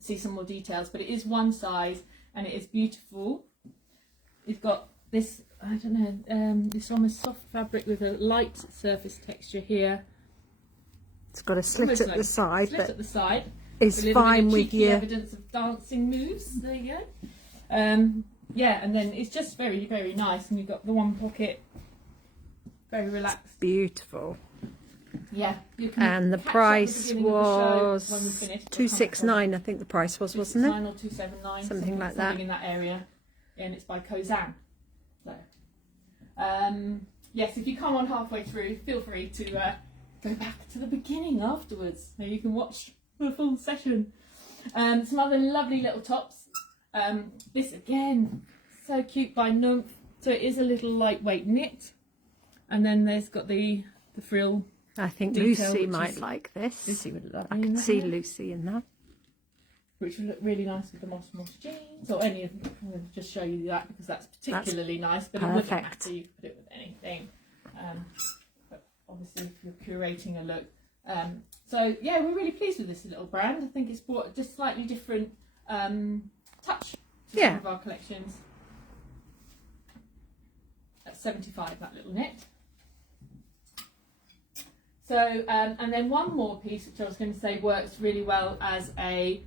see some more details, but it is one size and it is beautiful. It's got this, I don't know, this almost soft fabric with a light surface texture here. It's got a slit at the side. Slit at the side. Is fine with you. you. Evidence of dancing moves. There you go. Yeah, and then it's just very, very nice. And you've got the one pocket, very relaxed. Beautiful. Yeah. You can And the price was $269. I think the price was, wasn't it? $269 or $279, Something like that. In that area, and it's by KOZAN. So, Yes, if you come on halfway through, feel free to go back to the beginning afterwards, so you can watch the full session. Some other lovely little tops. This again, so cute, by NUMPH. So it is a little lightweight knit, and then there's got the frill. I think detail, Lucy might like this. Lucy would love. I can see Lucy in that. Which would look really nice with the moss jeans, or any of them. I'm going to just show you that because that's particularly nice, but it wouldn't matter, you could put it with anything. But obviously if you're curating a look. So yeah, we're really pleased with this little brand. I think it's brought just slightly different touch to some of our collections. That's 75, that little knit. So, and then one more piece, which I was going to say works really well as a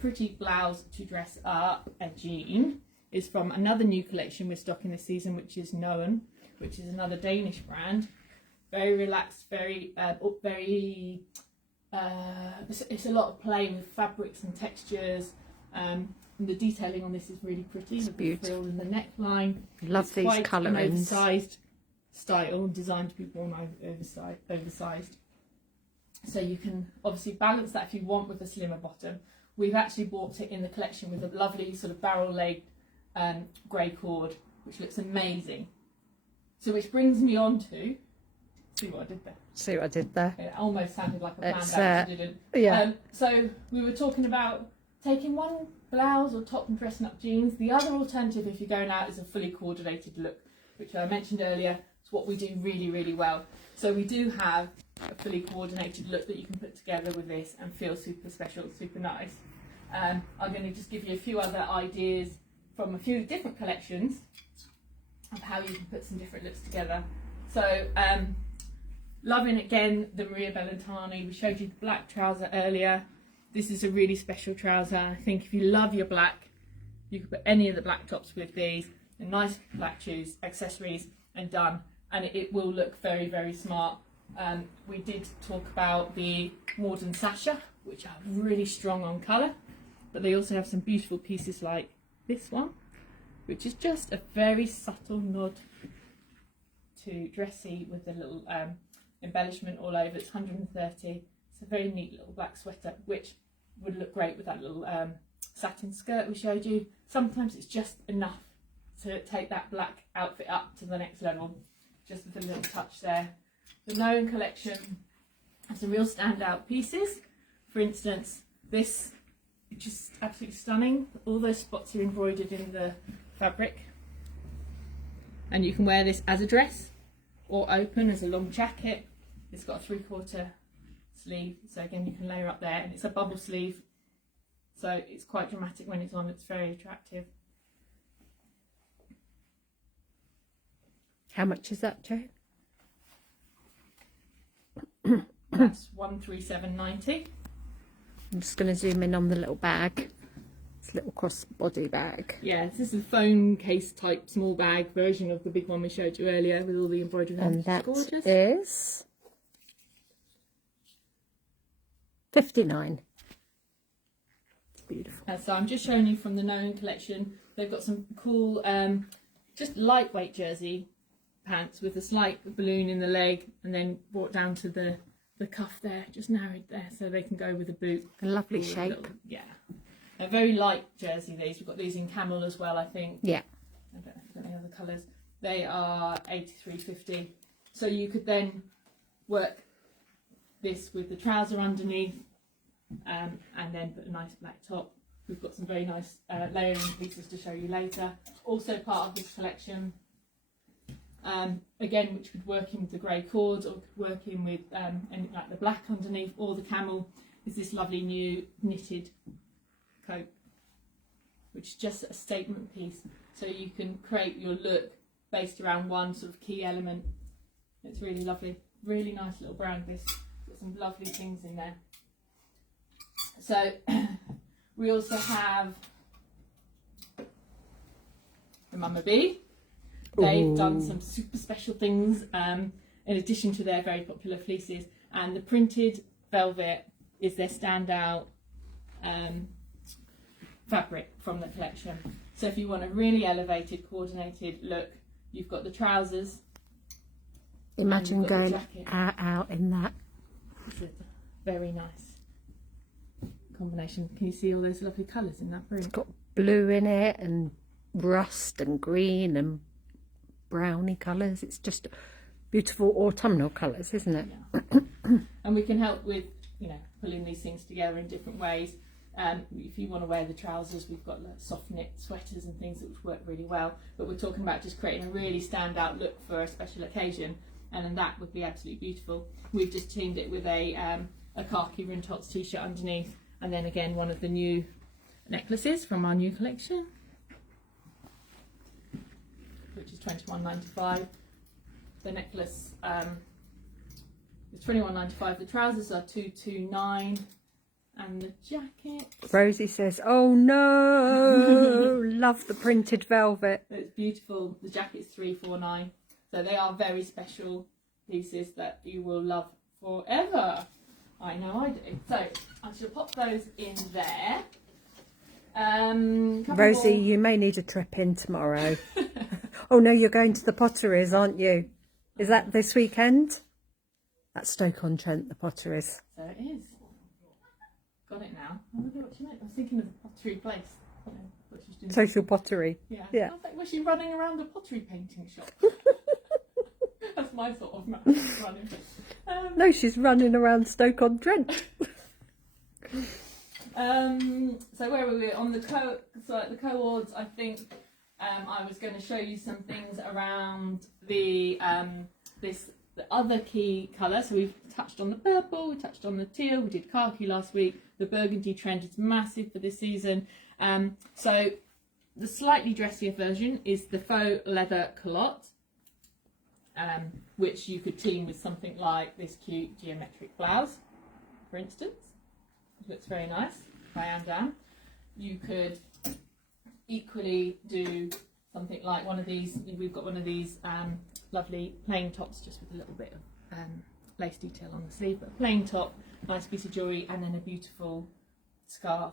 pretty blouse to dress up a jean, is from another new collection we're stocking this season, which is NUMPH, which is another Danish brand. Very relaxed, it's a lot of playing with fabrics and textures. And the detailing on this is really pretty. It's the beautiful. frill and the neckline. Love it's these quite colourings. an oversized style, designed to be worn oversized. So you can obviously balance that if you want with a slimmer bottom. We've actually bought it in the collection with a lovely sort of barrel leg grey cord, which looks amazing. So which brings me on to, see what I did there. See what I did there? It almost sounded like a planned It's, out, it didn't. Yeah. So we were talking about taking one blouse or top and dressing up jeans. The other alternative, if you're going out, is a fully coordinated look, which I mentioned earlier. It's what we do really, really well. So we do have a fully coordinated look that you can put together with this and feel super special, super nice. I'm going to just give you a few other ideas from a few different collections of how you can put some different looks together. So loving again the Maria Bellantani. We showed you the black trouser earlier. This is a really special trouser. I think if you love your black, you could put any of the black tops with these, and nice black shoes, accessories, and done. And it will look very, very smart. We did talk about the modern Sasha, which are really strong on colour, but they also have some beautiful pieces like this one, which is just a very subtle nod to dressy with a little embellishment all over. It's 130. It's a very neat little black sweater, which would look great with that little satin skirt we showed you. Sometimes it's just enough to take that black outfit up to the next level, just with a little touch there. The NUMPH collection has some real standout pieces. For instance, this is just absolutely stunning. All those spots are embroidered in the fabric, and you can wear this as a dress or open as a long jacket. It's got a 3/4 sleeve, so again you can layer up there, and it's a bubble sleeve, so it's quite dramatic when it's on. It's very attractive. How much is that, Jo? That's 137.90. I'm just going to zoom in on the little bag. It's a little crossbody bag. Yeah, this is a phone case type small bag version of the big one we showed you earlier with all the embroidery. And that gorgeous. is $59. It's beautiful. So I'm just showing you from the NUMPH collection. They've got some cool, just lightweight jersey pants with a slight balloon in the leg, and then brought down to the cuff there, just narrowed there, so they can go with a boot. A lovely shape. Yeah, a very light jersey. These we've got these in camel as well, I think. Yeah. I don't know if there's any other colours. They are 83.50. So you could then work this with the trouser underneath, and then put a nice black top. We've got some very nice layering pieces to show you later. Also part of this collection. Again, which could work in with the grey cords, or could work in with anything like the black underneath or the camel, is this lovely new knitted coat, which is just a statement piece. So you can create your look based around one sort of key element. It's really lovely, really nice little brand. This got some lovely things in there. So we also have the Mama Bee. They've done some super special things in addition to their very popular fleeces, and the printed velvet is their standout fabric from the collection. So if you want a really elevated, coordinated look, You've got the trousers. Imagine you've got the going jacket. out in that. It's a very nice combination. Can you see all those lovely colours in that? Brilliant. It's got blue in it and rust and green and browny colours. It's just beautiful autumnal colours, isn't it? Yeah. And we can help with, you know, pulling these things together in different ways. If you want to wear the trousers, we've got like soft knit sweaters and things that would work really well. But we're talking about just creating a really standout look for a special occasion, and then that would be absolutely beautiful. We've just teamed it with a khaki Rintox t-shirt underneath, and then again one of the new necklaces from our new collection, which is £21.95. The necklace is £21.95. The trousers are £229. And the jacket. Rosie says, "Oh no, love the printed velvet." It's beautiful. The jacket's £349. So they are very special pieces that you will love forever. I know I do. So I shall pop those in there. Rosie, you may need a trip in tomorrow. Oh no, you're going to the Potteries, aren't you? Is that this weekend? At Stoke-on-Trent, the Potteries. So it is. Got it now. I wonder what she meant. I was thinking of the pottery place. I don't know what she's doing. Social pottery. Yeah. Yeah. I was like, was she running around the pottery painting shop? That's my sort of running. No, she's running around Stoke-on-Trent. So where were we? On the the co-ords, I think I was going to show you some things around the the other key colour. So we've touched on the purple, we touched on the teal, we did khaki last week. The burgundy trend is massive for this season. So the slightly dressier version is the faux leather culotte, which you could team with something like this cute geometric blouse, for instance. It looks very nice by Anne. You could equally do something like one of these. We've got one of these lovely plain tops, just with a little bit of lace detail on the sleeve, but a plain top, nice piece of jewellery, and then a beautiful scarf,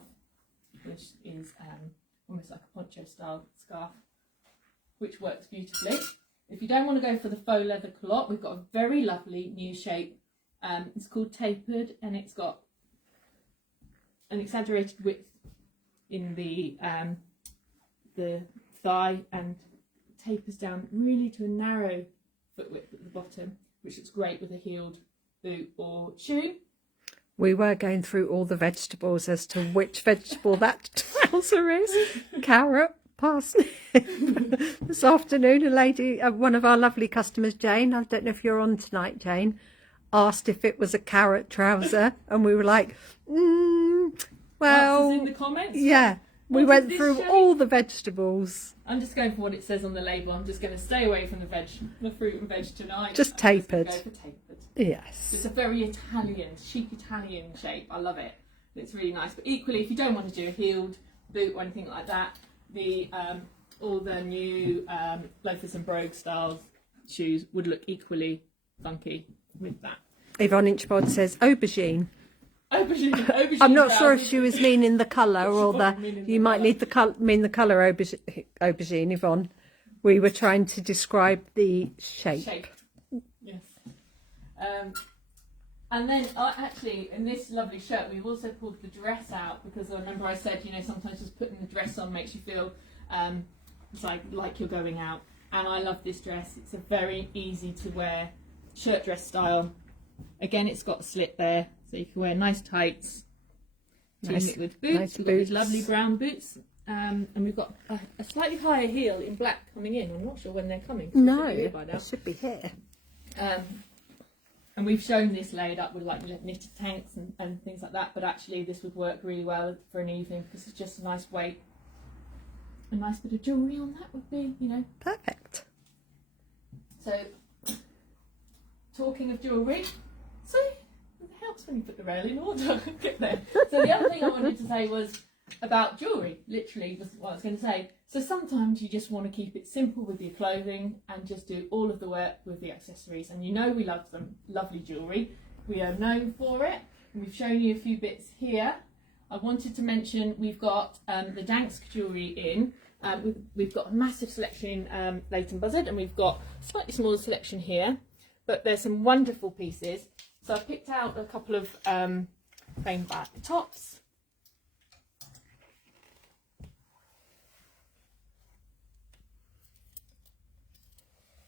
which is almost like a poncho style scarf, which works beautifully. If you don't want to go for the faux leather culotte, we've got a very lovely new shape. It's called tapered, and it's got an exaggerated width in the thigh and tapers down really to a narrow foot width at the bottom, which looks great with a heeled boot or shoe. We were going through all the vegetables as to which vegetable that trouser is. Carrot, parsnip. This afternoon, a lady, one of our lovely customers, Jane, I don't know if you're on tonight, Jane, asked if it was a carrot trouser, and we were like, well, in the comments. Yeah. We went through all the vegetables. I'm just going for what it says on the label. I'm just going to stay away from the fruit and veg tonight. Just tapered. Go for tapered. Yes. It's a very Italian, chic Italian shape. I love it. It's really nice. But equally, if you don't want to do a heeled boot or anything like that, the all the new loafers and brogue style shoes would look equally funky with that. Yvonne Inchbod says aubergine. Aubergine. I'm not sure if she was meaning the colour or the. You might need the colour. Mean the colour aubergine, Yvonne. We were trying to describe the shape. Yes. And then actually, in this lovely shirt, we've also pulled the dress out, because I remember I said, you know, sometimes just putting the dress on makes you feel it's like you're going out. And I love this dress. It's a very easy to wear shirt dress style. Again, it's got a slit there, so you can wear nice tights. Nice, with boots. Nice We've got boots. these lovely brown boots. And we've got a slightly higher heel in black coming in. I'm not sure when they're coming. No, it it should be here. And we've shown this laid up with like knitted tanks and things like that, but actually this would work really well for an evening, because it's just a nice weight. A nice bit of jewellery on that would be, you know. Perfect. So, talking of jewellery, so it helps when you put the rail in order. Get there. So the other thing I wanted to say was about jewellery, literally was what I was going to say. So sometimes you just want to keep it simple with your clothing and just do all of the work with the accessories. And you know we love some lovely jewellery. We are known for it. And we've shown you a few bits here. I wanted to mention we've got the Dansk jewellery in, We've got a massive selection in Leighton Buzzard, and we've got a slightly smaller selection here, but there's some wonderful pieces. So I picked out a couple of plain black tops.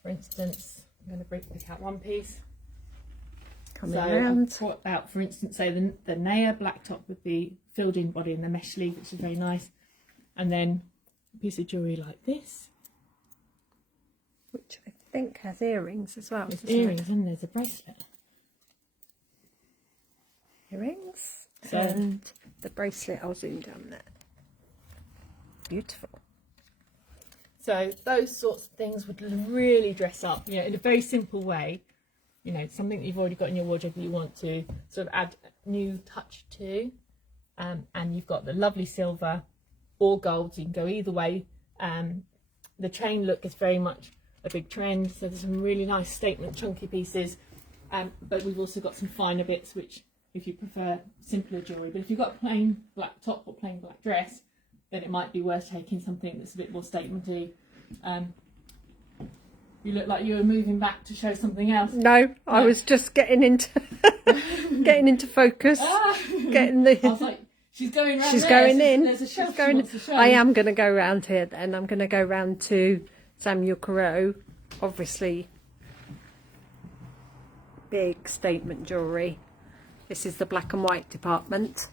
For instance, I'm going to pick out one piece. Coming around. I've brought out, for instance, say the Naya black top with the filled in body and the mesh sleeve, which is very nice. And then a piece of jewellery like this. Which I think has earrings as well. There's earrings and there's a bracelet. Earrings. So, and the bracelet, I'll zoom down there. Beautiful. So those sorts of things would really dress up, you know, in a very simple way. You know, something that you've already got in your wardrobe that you want to sort of add a new touch to. And you've got the lovely silver or gold, so you can go either way. The chain look is very much a big trend, so there's some really nice statement chunky pieces. But we've also got some finer bits, which if you prefer simpler jewellery. But if you've got a plain black top or plain black dress, then it might be worth taking something that's a bit more statementy. You look like you were moving back to show something else. No, I was just getting into getting into focus. Getting the. I was like, she's going round. She's there. going in. There's a shelf She's going. she wants to show. I am going to go round here. Then I'm going to go round to Samuel Corot. Obviously, big statement jewellery. This is the black and white department.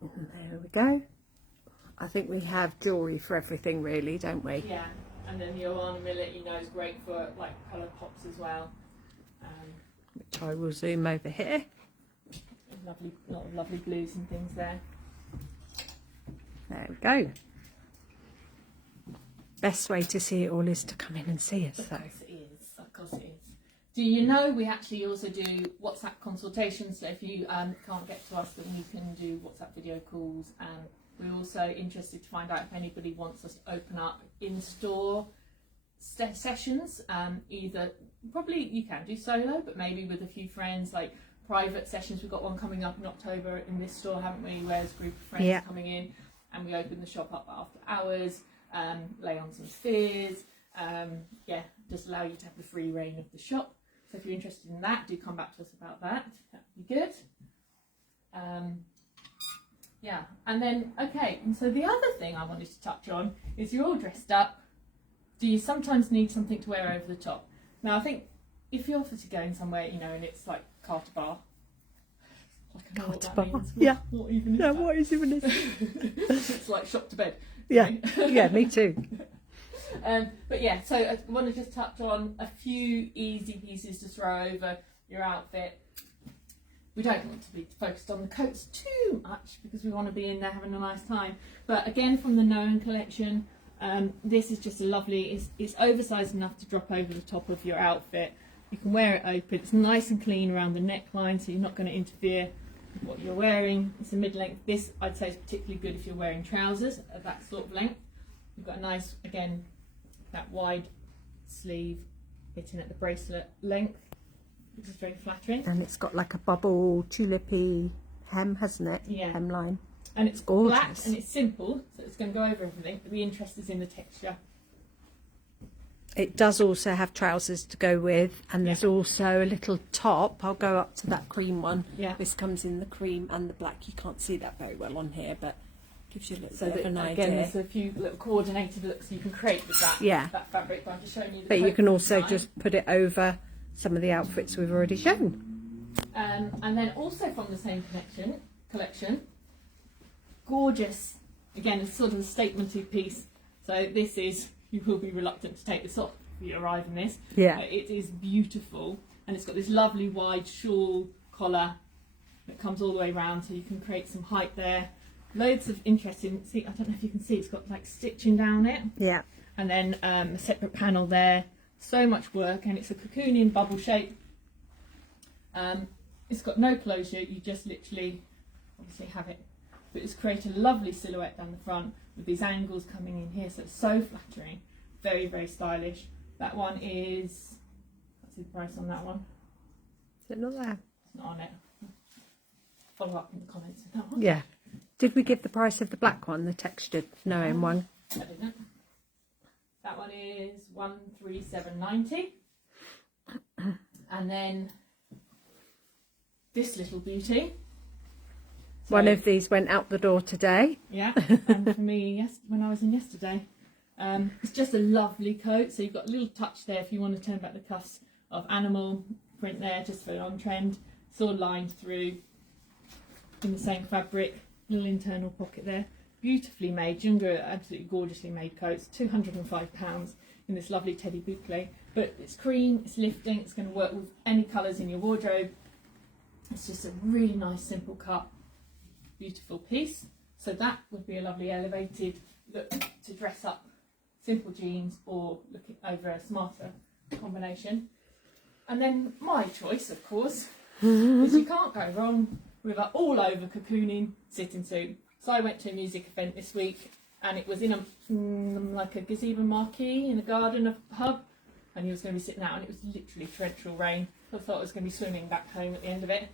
And there we go. I think we have jewellery for everything, really, don't we? Yeah, and then the Joanna Millet, you know, is great for like coloured pops as well. Which I will zoom over here. Lovely, lot of lovely blues and things there. There we go. Best way to see it all is to come in and see us, though. Of course it is. Of course it is. Do you know we actually also do WhatsApp consultations? So if you can't get to us, then we can do WhatsApp video calls. We're also interested to find out if anybody wants us to open up in-store sessions. Either probably you can do solo, but maybe with a few friends, like private sessions. We've got one coming up in October in this store, haven't we? Where there's a group of friends coming in, and we open the shop up after hours. Lay on some spheres. Yeah, just allow you to have the free reign of the shop. So if you're interested in that, do come back to us about that. That would be good. Yeah, and then, okay, and so the other thing I wanted to touch on is you're all dressed up. Do you sometimes need something to wear over the top? Now, I think if you're offered to go in somewhere, you know, and it's like carter bar. Like I know what that means. Yeah. What even is Yeah, that? what is even this? It's like shop to bed. Yeah, yeah, me too. But yeah, so I want to just touch on a few easy pieces to throw over your outfit. We don't want to be focused on the coats too much because we want to be in there having a nice time. But again, from the Known collection, this is just a lovely, it's oversized enough to drop over the top of your outfit. You can wear it open, it's nice and clean around the neckline, so you're not going to interfere with what you're wearing. It's a mid-length. This I'd say is particularly good if you're wearing trousers at that sort of length. You've got a nice, again, that wide sleeve hitting at the bracelet length, which is very flattering. And it's got like a bubble tulipy hem, hasn't it? Yeah. Hemline. And it's gorgeous. black and it's simple, so it's going to go over everything. But the interest is in the texture. It does also have trousers to go with, and there's also a little top. I'll go up to that cream one. Yeah. This comes in the cream and the black. You can't see that very well on here, but gives you a little So bit that, of an again, idea. there's a few little coordinated looks you can create with that, that fabric. But I'm just showing you the But you coat can for also tonight. just put it over some of the outfits we've already shown. And then also from the same collection, gorgeous, again, it's sort of a statementy piece. So this is, you will be reluctant to take this off if you arrive in this. Yeah. It is beautiful, and it's got this lovely wide shawl collar that comes all the way around, so you can create some height there. Loads of interesting, see, I don't know if you can see, it's got like stitching down it. Yeah. And then a separate panel there. So much work, and it's a cocooning bubble shape. It's got no closure, you just literally obviously have it. But it's created a lovely silhouette down the front with these angles coming in here, so it's so flattering. Very, very stylish. That one is, what's the price on that one? Is it not there? It's not on it. Follow up in the comments with that one. Yeah. Did we give the price of the black one, the textured Noem one? I didn't. That one is 137.90. And then this little beauty. So, one of these went out the door today. Yeah, and for me, yes, when I was in yesterday. It's just a lovely coat. So you've got a little touch there if you want to turn back the cuffs of animal print there, just for on trend. It's all lined through in the same fabric. Little internal pocket there. Beautifully made. Junga, absolutely gorgeously made coats. £205 in this lovely teddy boucle. But it's cream, it's lifting, it's going to work with any colours in your wardrobe. It's just a really nice simple cut, beautiful piece. So that would be a lovely elevated look to dress up simple jeans or looking over a smarter combination. And then my choice, of course, is you can't go wrong with an all over cocooning sitting suit. So I went to a music event this week and it was in a like a gazebo marquee in a garden of hub, and he was going to be sitting out and it was literally torrential rain. I thought I was going to be swimming back home at the end of it.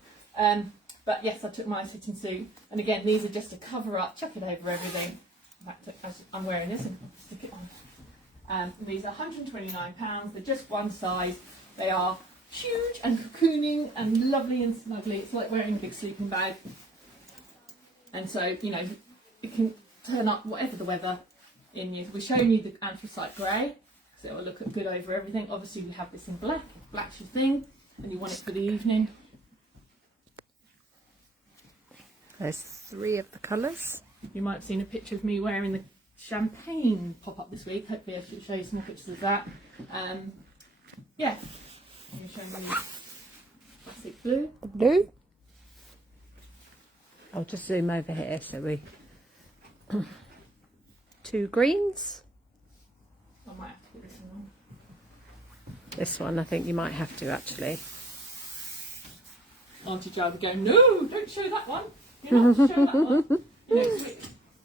But yes, I took my sitting suit, and again these are just to cover up, chuck it over everything. In fact, I'm wearing this and stick it on. These are £129, they're just one size. They are huge and cocooning and lovely and snuggly. It's like wearing a big sleeping bag. And so, you know, it can turn up whatever the weather in you. We're showing you the anthracite grey, so it will look good over everything. Obviously we have this in black, black's your thing, and you want it for the evening. There's 3 of the colours. You might have seen a picture of me wearing the champagne pop-up this week. Hopefully I should show you some more pictures of that. Yeah, I'm going to show you classic blue. Blue. I'll just zoom over here so we... 2 greens. I might have to put this one on. This one I think you might have to actually. Auntie Jar would go, no, don't show that one. You're not to show that one. You know,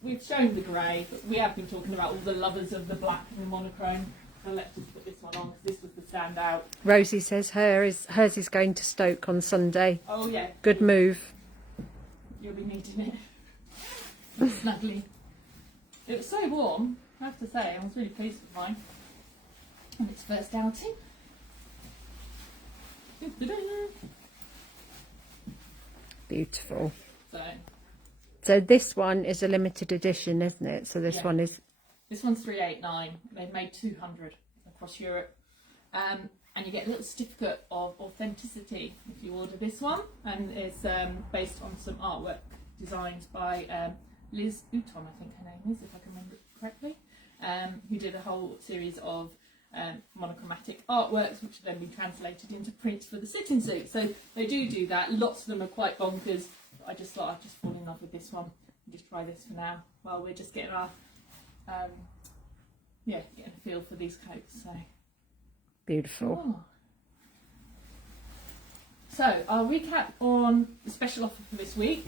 we've shown the grey, but we have been talking about all the lovers of the black and the monochrome. So let's just put this one on because this was the standout. Rosie says hers is going to Stoke on Sunday. Oh yeah. Good move. You'll be needing it. Snugly. It was so warm, I have to say. I was really pleased with mine. And its first outing. Beautiful. So this one is a limited edition, isn't it? So this one is... This one's 389. They've made 200 across Europe. And you get a little certificate of authenticity if you order this one. And it's based on some artwork designs by Liz Uton, I think her name is, if I can remember it correctly, who did a whole series of monochromatic artworks which have then been translated into print for the sitting suit. So they do that. Lots of them are quite bonkers. But I just thought I'd just fall in love with this one and just try this for now while we're just getting our getting a feel for these coats. So beautiful. Oh. So I'll recap on the special offer for this week,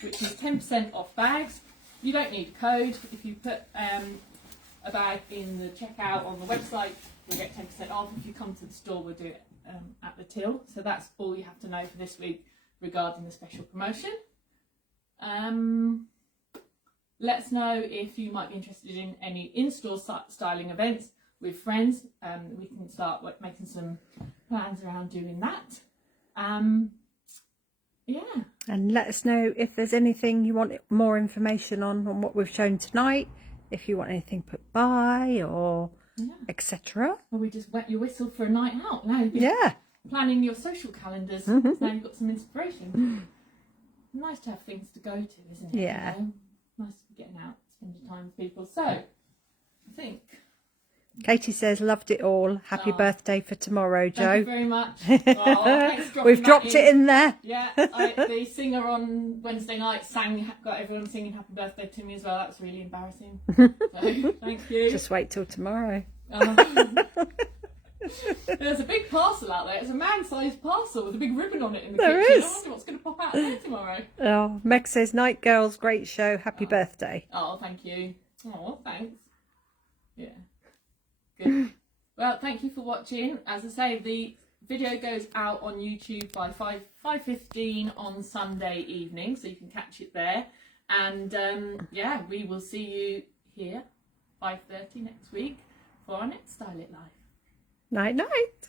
which is 10% off bags. You don't need a code. If you put a bag in the checkout on the website, you'll get 10% off. If you come to the store, we'll do it at the till. So that's all you have to know for this week regarding the special promotion. Let us know if you might be interested in any in-store styling events with friends. We can start making some plans around doing that. Yeah. And let us know if there's anything you want more information on what we've shown tonight. If you want anything put by or etc. Well, we just wet your whistle for a night out. Now you're planning your social calendars. So now you've got some inspiration. Nice to have things to go to, isn't it? Yeah. You know? Nice to be getting out, spending time with people. So, I think... Katie says, loved it all. Happy birthday for tomorrow, Jo. Thank you very much. Thanks for We've dropped it in there. Yeah, the singer on Wednesday night got everyone singing happy birthday to me as well. That was really embarrassing. So, thank you. Just wait till tomorrow. There's a big parcel out there. It's a man-sized parcel with a big ribbon on it in the There kitchen. is. I wonder what's going to pop out there tomorrow. Oh, Meg says, night girls, great show. Happy birthday. Oh, thank you. Oh, thanks. Yeah. Good. Well, thank you for watching. As I say, the video goes out on YouTube by 5:15 on Sunday evening, so you can catch it there. And yeah, we will see you here 5:30 next week for our next Style It Live. Night night.